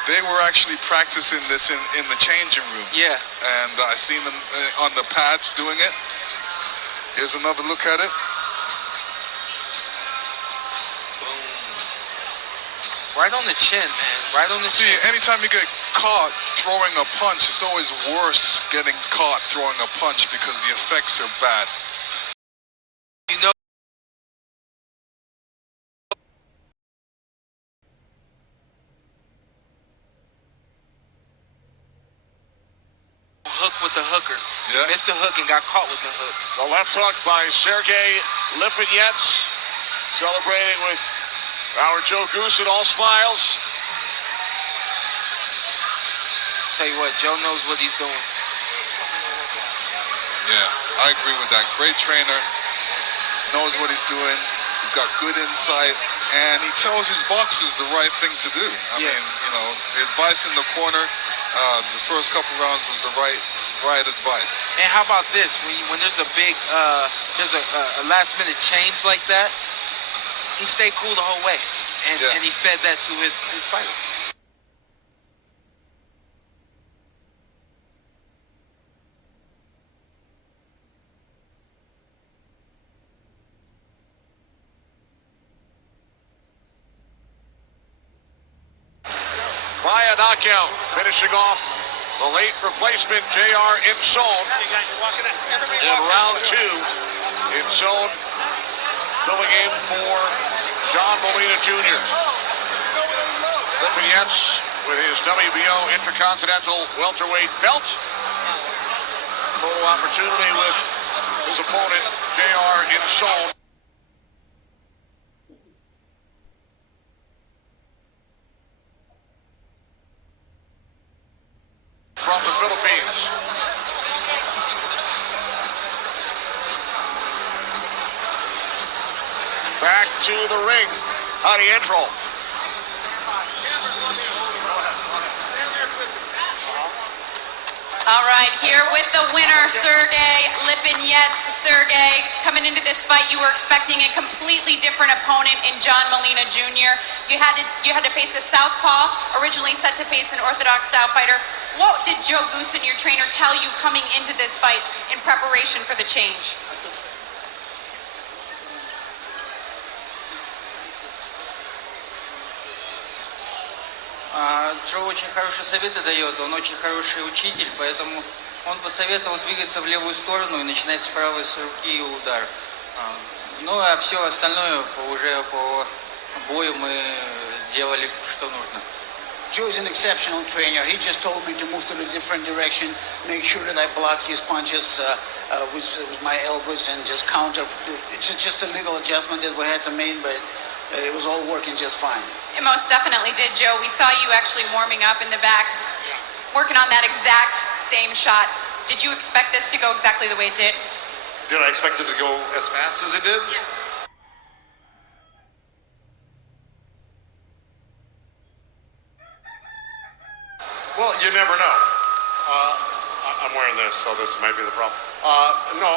They were actually practicing this in the changing room. Yeah. And I seen them on the pads doing it. Here's another look at it. Right on the chin, man. Right on the chin. See, anytime you get caught throwing a punch, it's always worse getting caught throwing a punch because the effects are bad. You know, hook with the hooker. Yeah. Missed the hook and got caught with the hook. The left hook by Sergey Lipinets, celebrating with our Joe Goose and all smiles. Tell you what, Joe knows what he's doing. Yeah, I agree with that. Great trainer, knows what he's doing. He's got good insight, and he tells his boxers the right thing to do. I mean, you know, the advice in the corner, the first couple rounds was the right advice. And how about this? When there's a big, there's a last minute change like that, he stayed cool the whole way, and he fed that to his fighter. Via knockout, finishing off the late replacement J.R. Insone in round 2. Insone filling in for John Molina Jr. Lipinets with his WBO Intercontinental Welterweight belt. Photo opportunity with his opponent J.R. Insone. From the Philippines. Back to the ring. Hadi Entral. All right, here with the winner, Sergey Lipinets. Sergey, coming into this fight, you were expecting a completely different opponent in John Molina Jr. You had to face a southpaw, originally set to face an orthodox style fighter. What did Joe Goose and your trainer tell you coming into this fight in preparation for the change? Джо очень хорошие советы дает, он очень хороший учитель, поэтому он посоветовал двигаться в левую сторону и начинать с правой руки удар. Ну а все остальное уже по бою мы делали, что нужно. Joe is an exceptional trainer. He just told me to move to a different direction, make sure that I block his punches with my elbows and just counter. It's just a little adjustment that we had to make, but it was all working just fine. It most definitely did, Joe. We saw you actually warming up in the back, working on that exact same shot. Did you expect this to go exactly the way it did? Did I expect it to go as fast as it did? Yes. Well, you never know. I'm wearing this, so this might be the problem. No,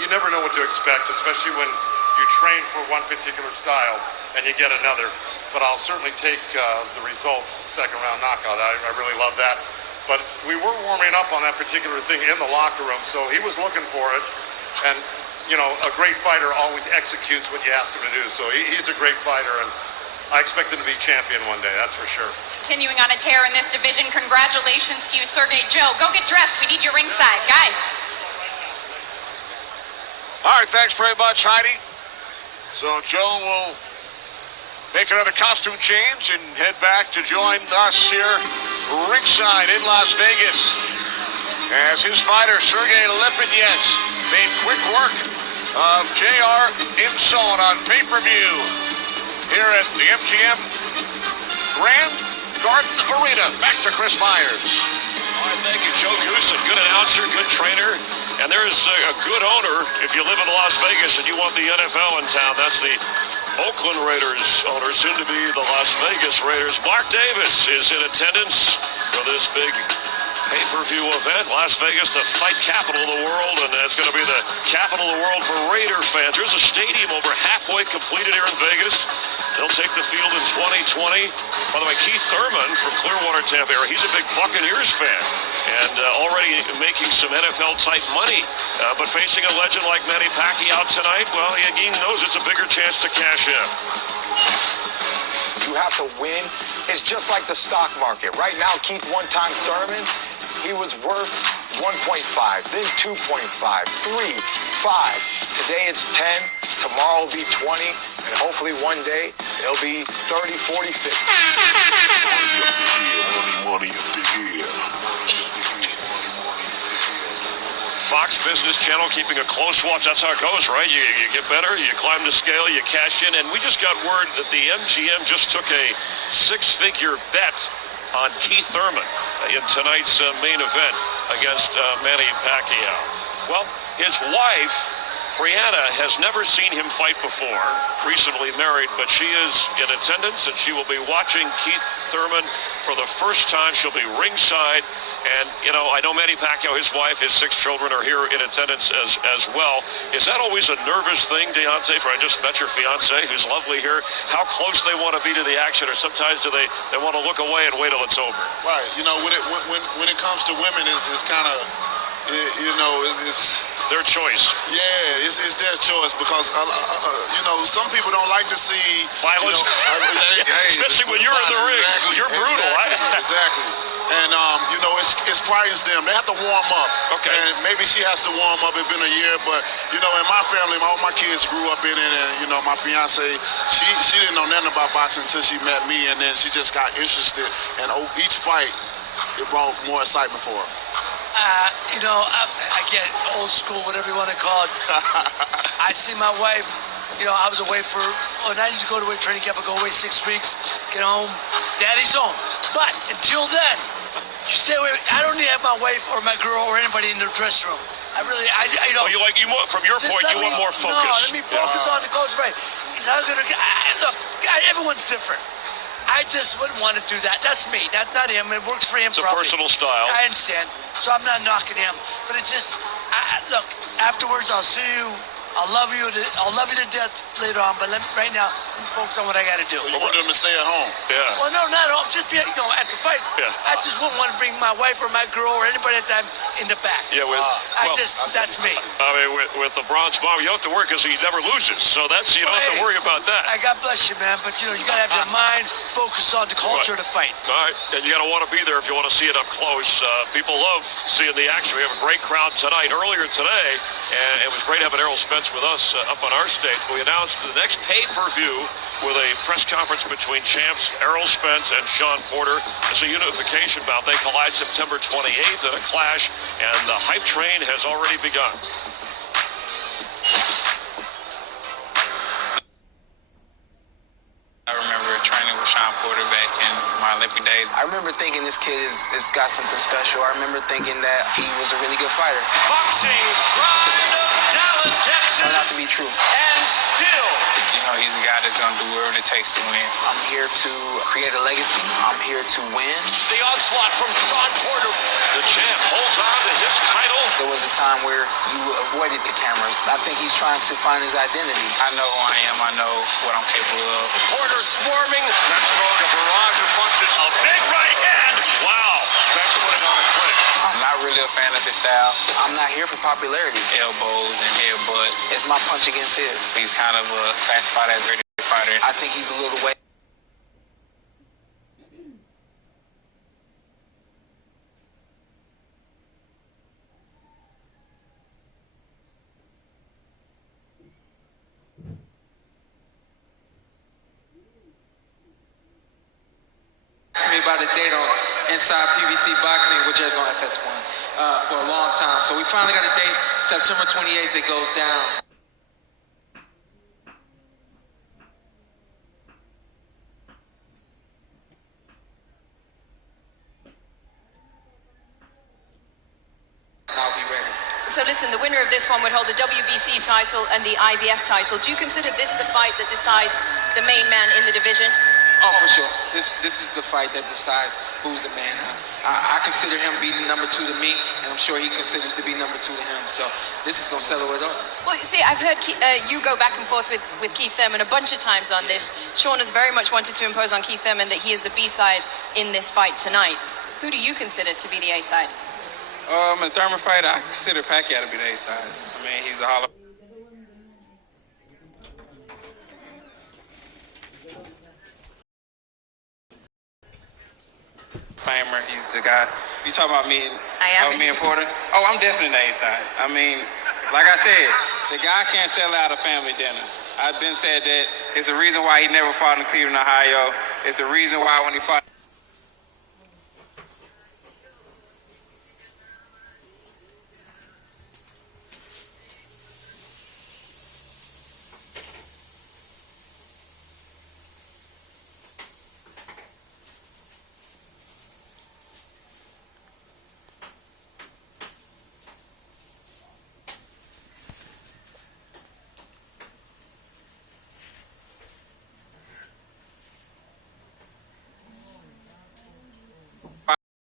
you never know what to expect, especially when you train for one particular style and you get another. But I'll certainly take the results, second round knockout. I really love that. But we were warming up on that particular thing in the locker room, so he was looking for it. And, you know, a great fighter always executes what you ask him to do. So he's a great fighter, and I expect him to be champion one day, that's for sure. Continuing on a tear in this division, congratulations to you, Sergey. Joe, go get dressed. We need you ringside, guys. All right, thanks very much, Heidi. So Joe will make another costume change and head back to join us here ringside in Las Vegas as his fighter, Sergey Lipinets, made quick work of J.R. Insone on pay-per-view here at the MGM Grand Garden Arena. Back to Chris Myers. All right, thank you, Joe Goose, a good announcer, good trainer, and there's a good owner. If you live in Las Vegas and you want the NFL in town, that's the Oakland Raiders owner, soon to be the Las Vegas Raiders. Mark Davis is in attendance for this big pay-per-view event. Las Vegas, the fight capital of the world, and it's going to be the capital of the world for Raider fans. There's a stadium over halfway completed here in Vegas. They'll take the field in 2020. By the way, Keith Thurman from Clearwater, Tampa area, he's a big Buccaneers fan and already making some NFL-type money. But facing a legend like Manny Pacquiao tonight, well, he knows it's a bigger chance to cash in. You have to win. It's just like the stock market. Right now, Keith one-time Thurman, he was worth 1.5, then 2.5, 3, 5. Today it's 10, tomorrow will be 20, and hopefully one day it'll be 30, 40, 50. Money up the hill. Fox Business Channel keeping a close watch. That's how it goes, right? You get better, you climb the scale, you cash in. And we just got word that the MGM just took a six-figure bet on Keith Thurman in tonight's main event against Manny Pacquiao. Well, his wife, Brianna, has never seen him fight before, recently married, but she is in attendance and she will be watching Keith Thurman for the first time. She'll be ringside. And, you know, I know Manny Pacquiao, his wife, his 6 children are here in attendance as well. Is that always a nervous thing, Deontay, for I just met your fiance, who's lovely here, how close they want to be to the action, or sometimes do they want to look away and wait till it's over? Right. You know, when it comes to women, it's kind of, you know, it's their choice. Yeah, it's their choice because, you know, some people don't like to see violence. You know, especially when you're in the ring. Exactly, you're brutal. Exactly. And, you know, it frightens them. They have to warm up. Okay. And maybe she has to warm up. It's been a year, but, you know, in my family, all my kids grew up in it. And, you know, my fiance, she didn't know nothing about boxing until she met me. And then she just got interested. And each fight, it brought more excitement for her. You know, I get old school, whatever you want to call it. I see my wife, you know, I was away for, I used to go to a training camp, I go away 6 weeks, get home, daddy's home. But until then, you stay away. I don't need to have my wife or my girl or anybody in the dressing room. I really, you know. Oh, you want, from your point, you want more focus. No, let me focus on the coach, right? He's not gonna, look, everyone's different. I just wouldn't want to do that. That's me. That's not him. It works for him. It's probably. a personal style. I understand. So I'm not knocking him. But it's just, look, afterwards I'll see you. I'll love you to death later on. But right now, I'm focused on what I got to do. So you want them to stay at home? Yeah. Well, no, not at home. Just be, you know, at the fight. Yeah. I just wouldn't want to bring my wife or my girl or anybody at that time in the back. Yeah. That's me. I mean, with the bronze bomb, you don't have to worry because he never loses. So you don't have to worry about that. God bless you, man. But you know, you gotta have your mind focused on the culture of the fight. All right, and you gotta want to be there if you want to see it up close. People love seeing the action. We have a great crowd tonight. Earlier today, and it was great having Errol Spence with us up on our stage. We announced the next pay-per-view with a press conference between champs Errol Spence and Sean Porter. It's a unification bout. They collide September 28th in a clash, and the hype train has already begun. I remember training with Sean Porter back in my Olympic days. I remember thinking this kid has got something special. I remember thinking that he was a really good fighter. Boxing from Dallas, Texas. Turned out to be true. And still. You know, he's a guy that's going to do whatever it takes to win. I'm here to create a legacy. I'm here to win. The onslaught from Sean Porter. The champ holds on to his title. There was a time where you avoided the cameras. I think he's trying to find his identity. I know who I am. I know what I'm capable of. Porter swarming. Spence throwing a barrage of punches. A big right hand. Wow. Spence putting on a clip. I'm not really a fan of his style. I'm not here for popularity. Elbows and headbutt. It's my punch against his. He's kind of classified as a fighter. I think he's a little way. Me about a date on Inside PBC Boxing, which is on FS1 for a long time. So we finally got a date, September 28th. It goes down. I'll be ready. So listen, the winner of this one would hold the WBC title and the IBF title. Do you consider this the fight that decides the main man in the division? Oh, for sure. This is the fight that decides who's the man. I consider him being number 2 to me, and I'm sure he considers to be number 2 to him. So this is going to settle it up. Well, see, I've heard you go back and forth with Keith Thurman a bunch of times on this. Sean has very much wanted to impose on Keith Thurman that he is the B-side in this fight tonight. Who do you consider to be the A-side? In the Thurman fight, I consider Pacquiao to be the A-side. I mean, he's the Hall of Famer. He's the guy. You talking about me? Me and Porter? Oh, I'm definitely the A-side. I mean, like I said, the guy can't sell out a family dinner. I've been said that. It's the reason why he never fought in Cleveland, Ohio. It's the reason why when he fought.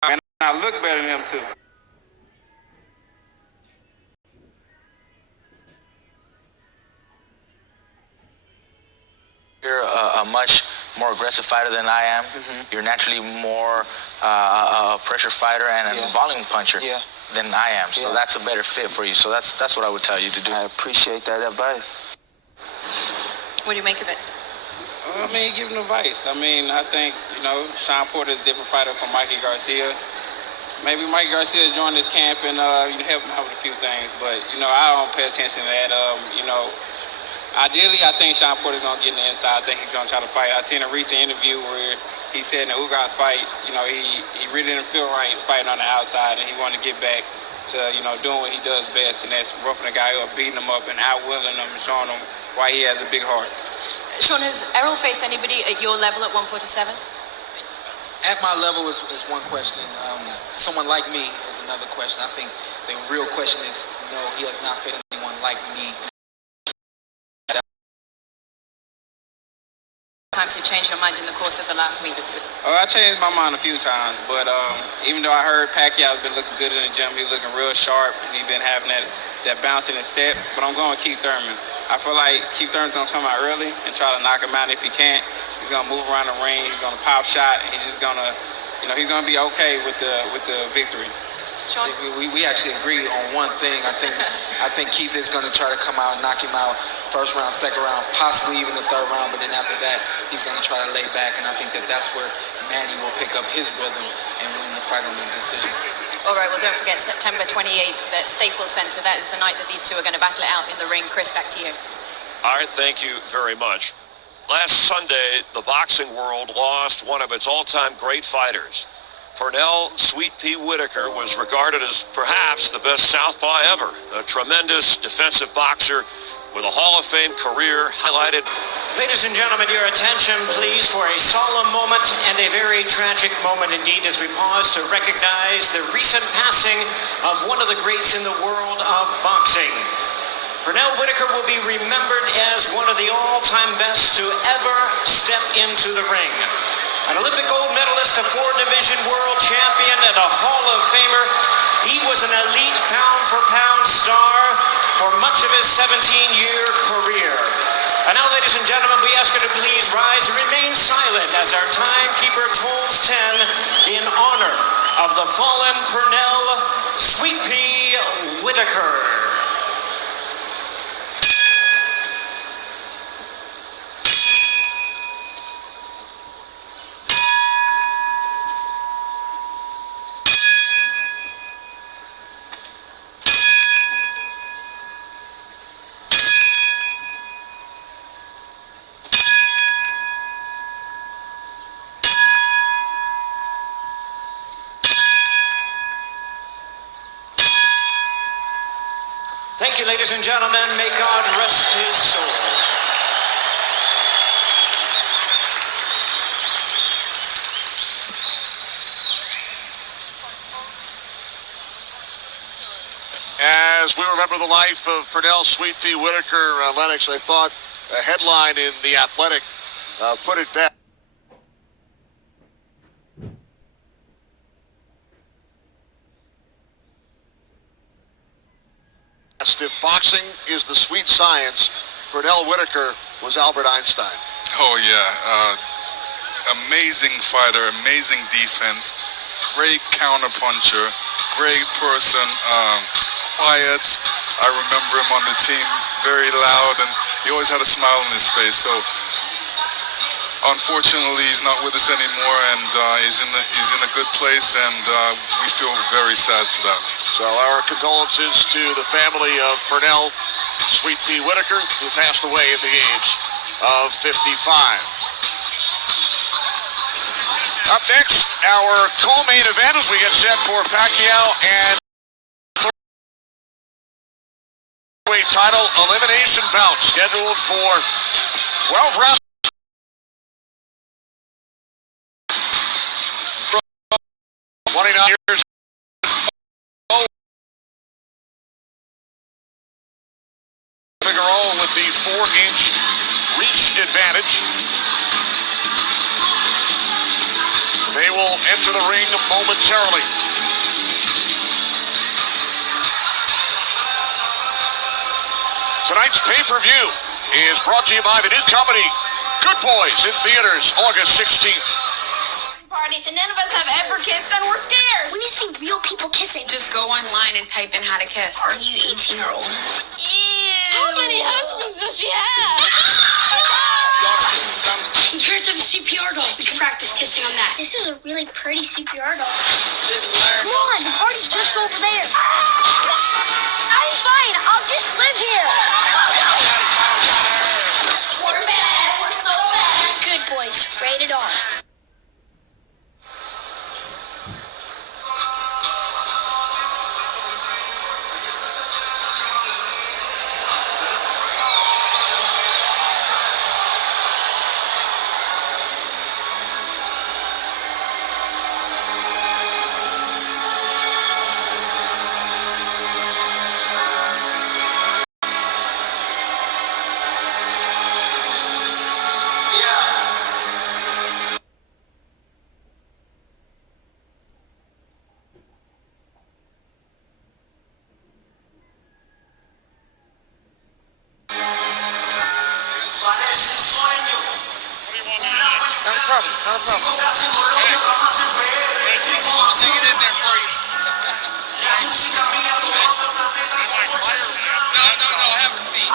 And I look better than him too. You're a much more aggressive fighter than I am. You're naturally more a pressure fighter and a volume puncher than I am. So that's a better fit for you. So that's what I would tell you to do. I appreciate that advice. What do you make of it? I mean, giving advice. I mean, I think, Sean Porter is a different fighter from Mikey Garcia. Maybe Mikey Garcia joined this camp and help him out with a few things. But, I don't pay attention to that. Ideally, I think Sean Porter's going to get in the inside. I think he's going to try to fight. I seen a recent interview where he said in the Ugas fight, he really didn't feel right fighting on the outside, and he wanted to get back to, doing what he does best, and that's roughing the guy up, beating him up, and outwilling him and showing him why he has a big heart. Sean, has Errol faced anybody at your level at 147? At my level is one question. Someone like me is another question. I think the real question is, no, he has not faced anyone like me. Times you've changed your mind in the course of the last week. I changed my mind a few times, but even though I heard Pacquiao's been looking good in the gym, he's looking real sharp, and he's been having that bounce in his step, but I'm going with Keith Thurman. I feel like Keith Thurman's going to come out early and try to knock him out. If he can't, he's going to move around the ring, he's going to pop shot, and he's just going to, he's going to be okay with the victory. Sean? We actually agree on one thing. I think Keith is going to try to come out and knock him out first round, second round, possibly even the third round. But then after that, he's going to try to lay back, and I think that's where Manny will pick up his rhythm and win the fight on the decision. All right, well, don't forget September 28th at Staples Center. That is the night that these two are going to battle it out in the ring. Chris, back to you. All right, thank you very much. Last Sunday, the boxing world lost one of its all-time great fighters. Pernell Sweet Pea Whitaker was regarded as perhaps the best southpaw ever, a tremendous defensive boxer with a Hall of Fame career highlighted. Ladies and gentlemen, your attention, please, for a solemn moment and a very tragic moment indeed as we pause to recognize the recent passing of one of the greats in the world of boxing. Pernell Whitaker will be remembered as one of the all-time best to ever step into the ring. An Olympic gold medalist, a four-division world champion, and a Hall of Famer, he was an elite pound-for-pound star for much of his 17-year career. And now, ladies and gentlemen, we ask you to please rise and remain silent as our timekeeper tolls 10 in honor of the fallen Pernell Sweet Pea Whitaker. Thank you, ladies and gentlemen. May God rest his soul. As we remember the life of Pernell Sweet Pea Whitaker, Lennox, I thought a headline in The Athletic put it best. honest, if boxing is the sweet science, Pernell Whitaker was Albert Einstein. Oh, yeah. Amazing fighter, amazing defense, great counterpuncher, great person, quiet. I remember him on the team, very loud, and he always had a smile on his face. So, unfortunately, he's not with us anymore, and he's in a good place, and we feel very sad for that. So our condolences to the family of Pernell Sweet Pea Whitaker, who passed away at the age of 55. Up next, our co-main event as we get set for Pacquiao and title elimination bout scheduled for 12 rounds. 29 years old. Figueroa with the 4-inch reach advantage. They will enter the ring momentarily. Tonight's pay-per-view is brought to you by the new comedy Good Boys in theaters August 16th. Party, and none of us have ever kissed and we're scared. When you see real people kissing, just go online and type in how to kiss. Are you 18-year-old? Ew. How many husbands does she have? Parents have a CPR doll. We can practice kissing on that. This is a really pretty CPR doll. Come on, the party's just over there. I'm fine. I'll just live here. We're bad. We're so bad. Good Boys. Rated R. Not a problem. Hey. I'll take it in there for you. No, have a seat.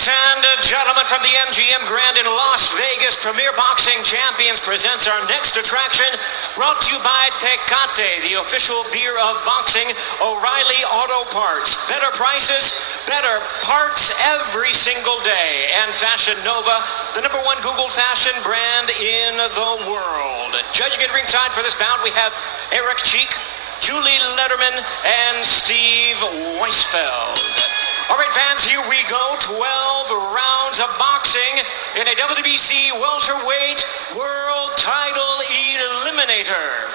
Ladies and gentlemen, from the MGM Grand in Las Vegas, Premier Boxing Champions presents our next attraction, brought to you by Tecate, the official beer of boxing, O'Reilly Auto Parts. Better prices, better parts every single day. And Fashion Nova, the #1 Google fashion brand in the world. Judging at ringside for this bout, we have Eric Cheek, Julie Letterman, and Steve Weisfeld. All right, fans, here we go. 12 rounds of boxing in a WBC welterweight world title eliminator.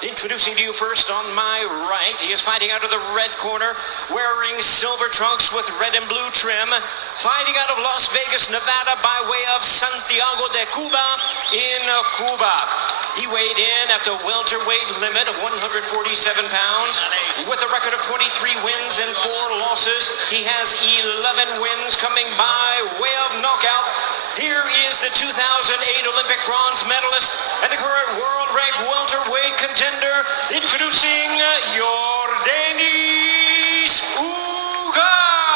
Introducing to you first on my right, he is fighting out of the red corner, wearing silver trunks with red and blue trim, fighting out of Las Vegas, Nevada, by way of Santiago de Cuba in Cuba. He weighed in at the welterweight limit of 147 pounds with a record of 23 wins and 4 losses. He has 11 wins coming by way of knockout. Here is the 2008 Olympic bronze medalist and the current world-ranked welterweight contender, introducing Yordenis Ugas.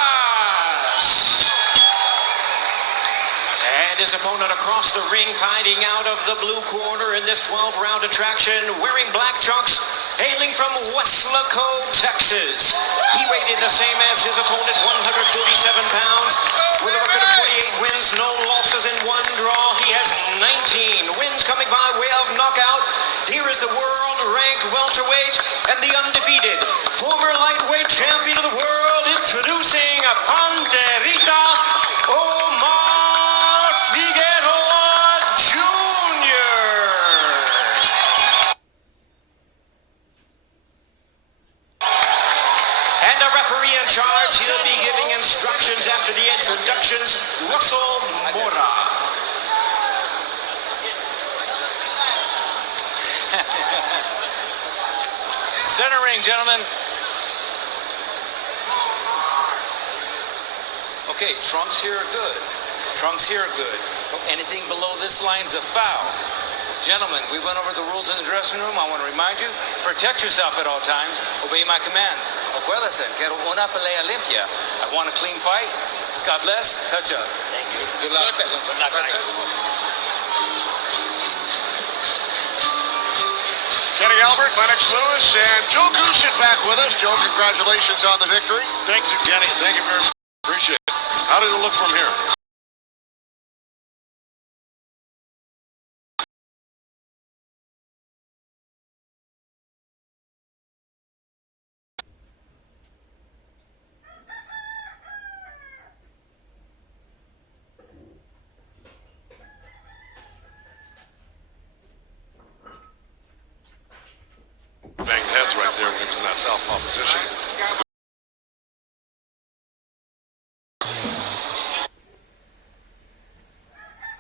And his opponent across the ring, fighting out of the blue corner in this 12-round attraction, wearing black trunks, hailing from Weslaco, Texas. He weighed in the same as his opponent, 147 pounds, with a record of 28 wins, no losses, and 1 draw. He has 19 wins coming by way of knockout. Here is the world-ranked welterweight and the undefeated former lightweight champion of the world, introducing Panterita Omar Figueroa Jr. And a referee in charge. He'll be giving instructions after the introductions, Russell Mora. Center ring, gentlemen. Okay, trunks here are good. Trunks here are good. Anything below this line's a foul. Gentlemen, we went over the rules in the dressing room. I want to remind you, protect yourself at all times. Obey my commands. Acuérdense, quiero una pelea limpia. I want a clean fight. God bless. Touch up. Thank you. Good luck. Good luck. Kenny Albert, Lennox Lewis, and Joe Gooshin back with us. Joe, congratulations on the victory. Thanks, Kenny. Thank you very much. Appreciate it. How does it look from here? Banged heads right there when he was in that southpaw position.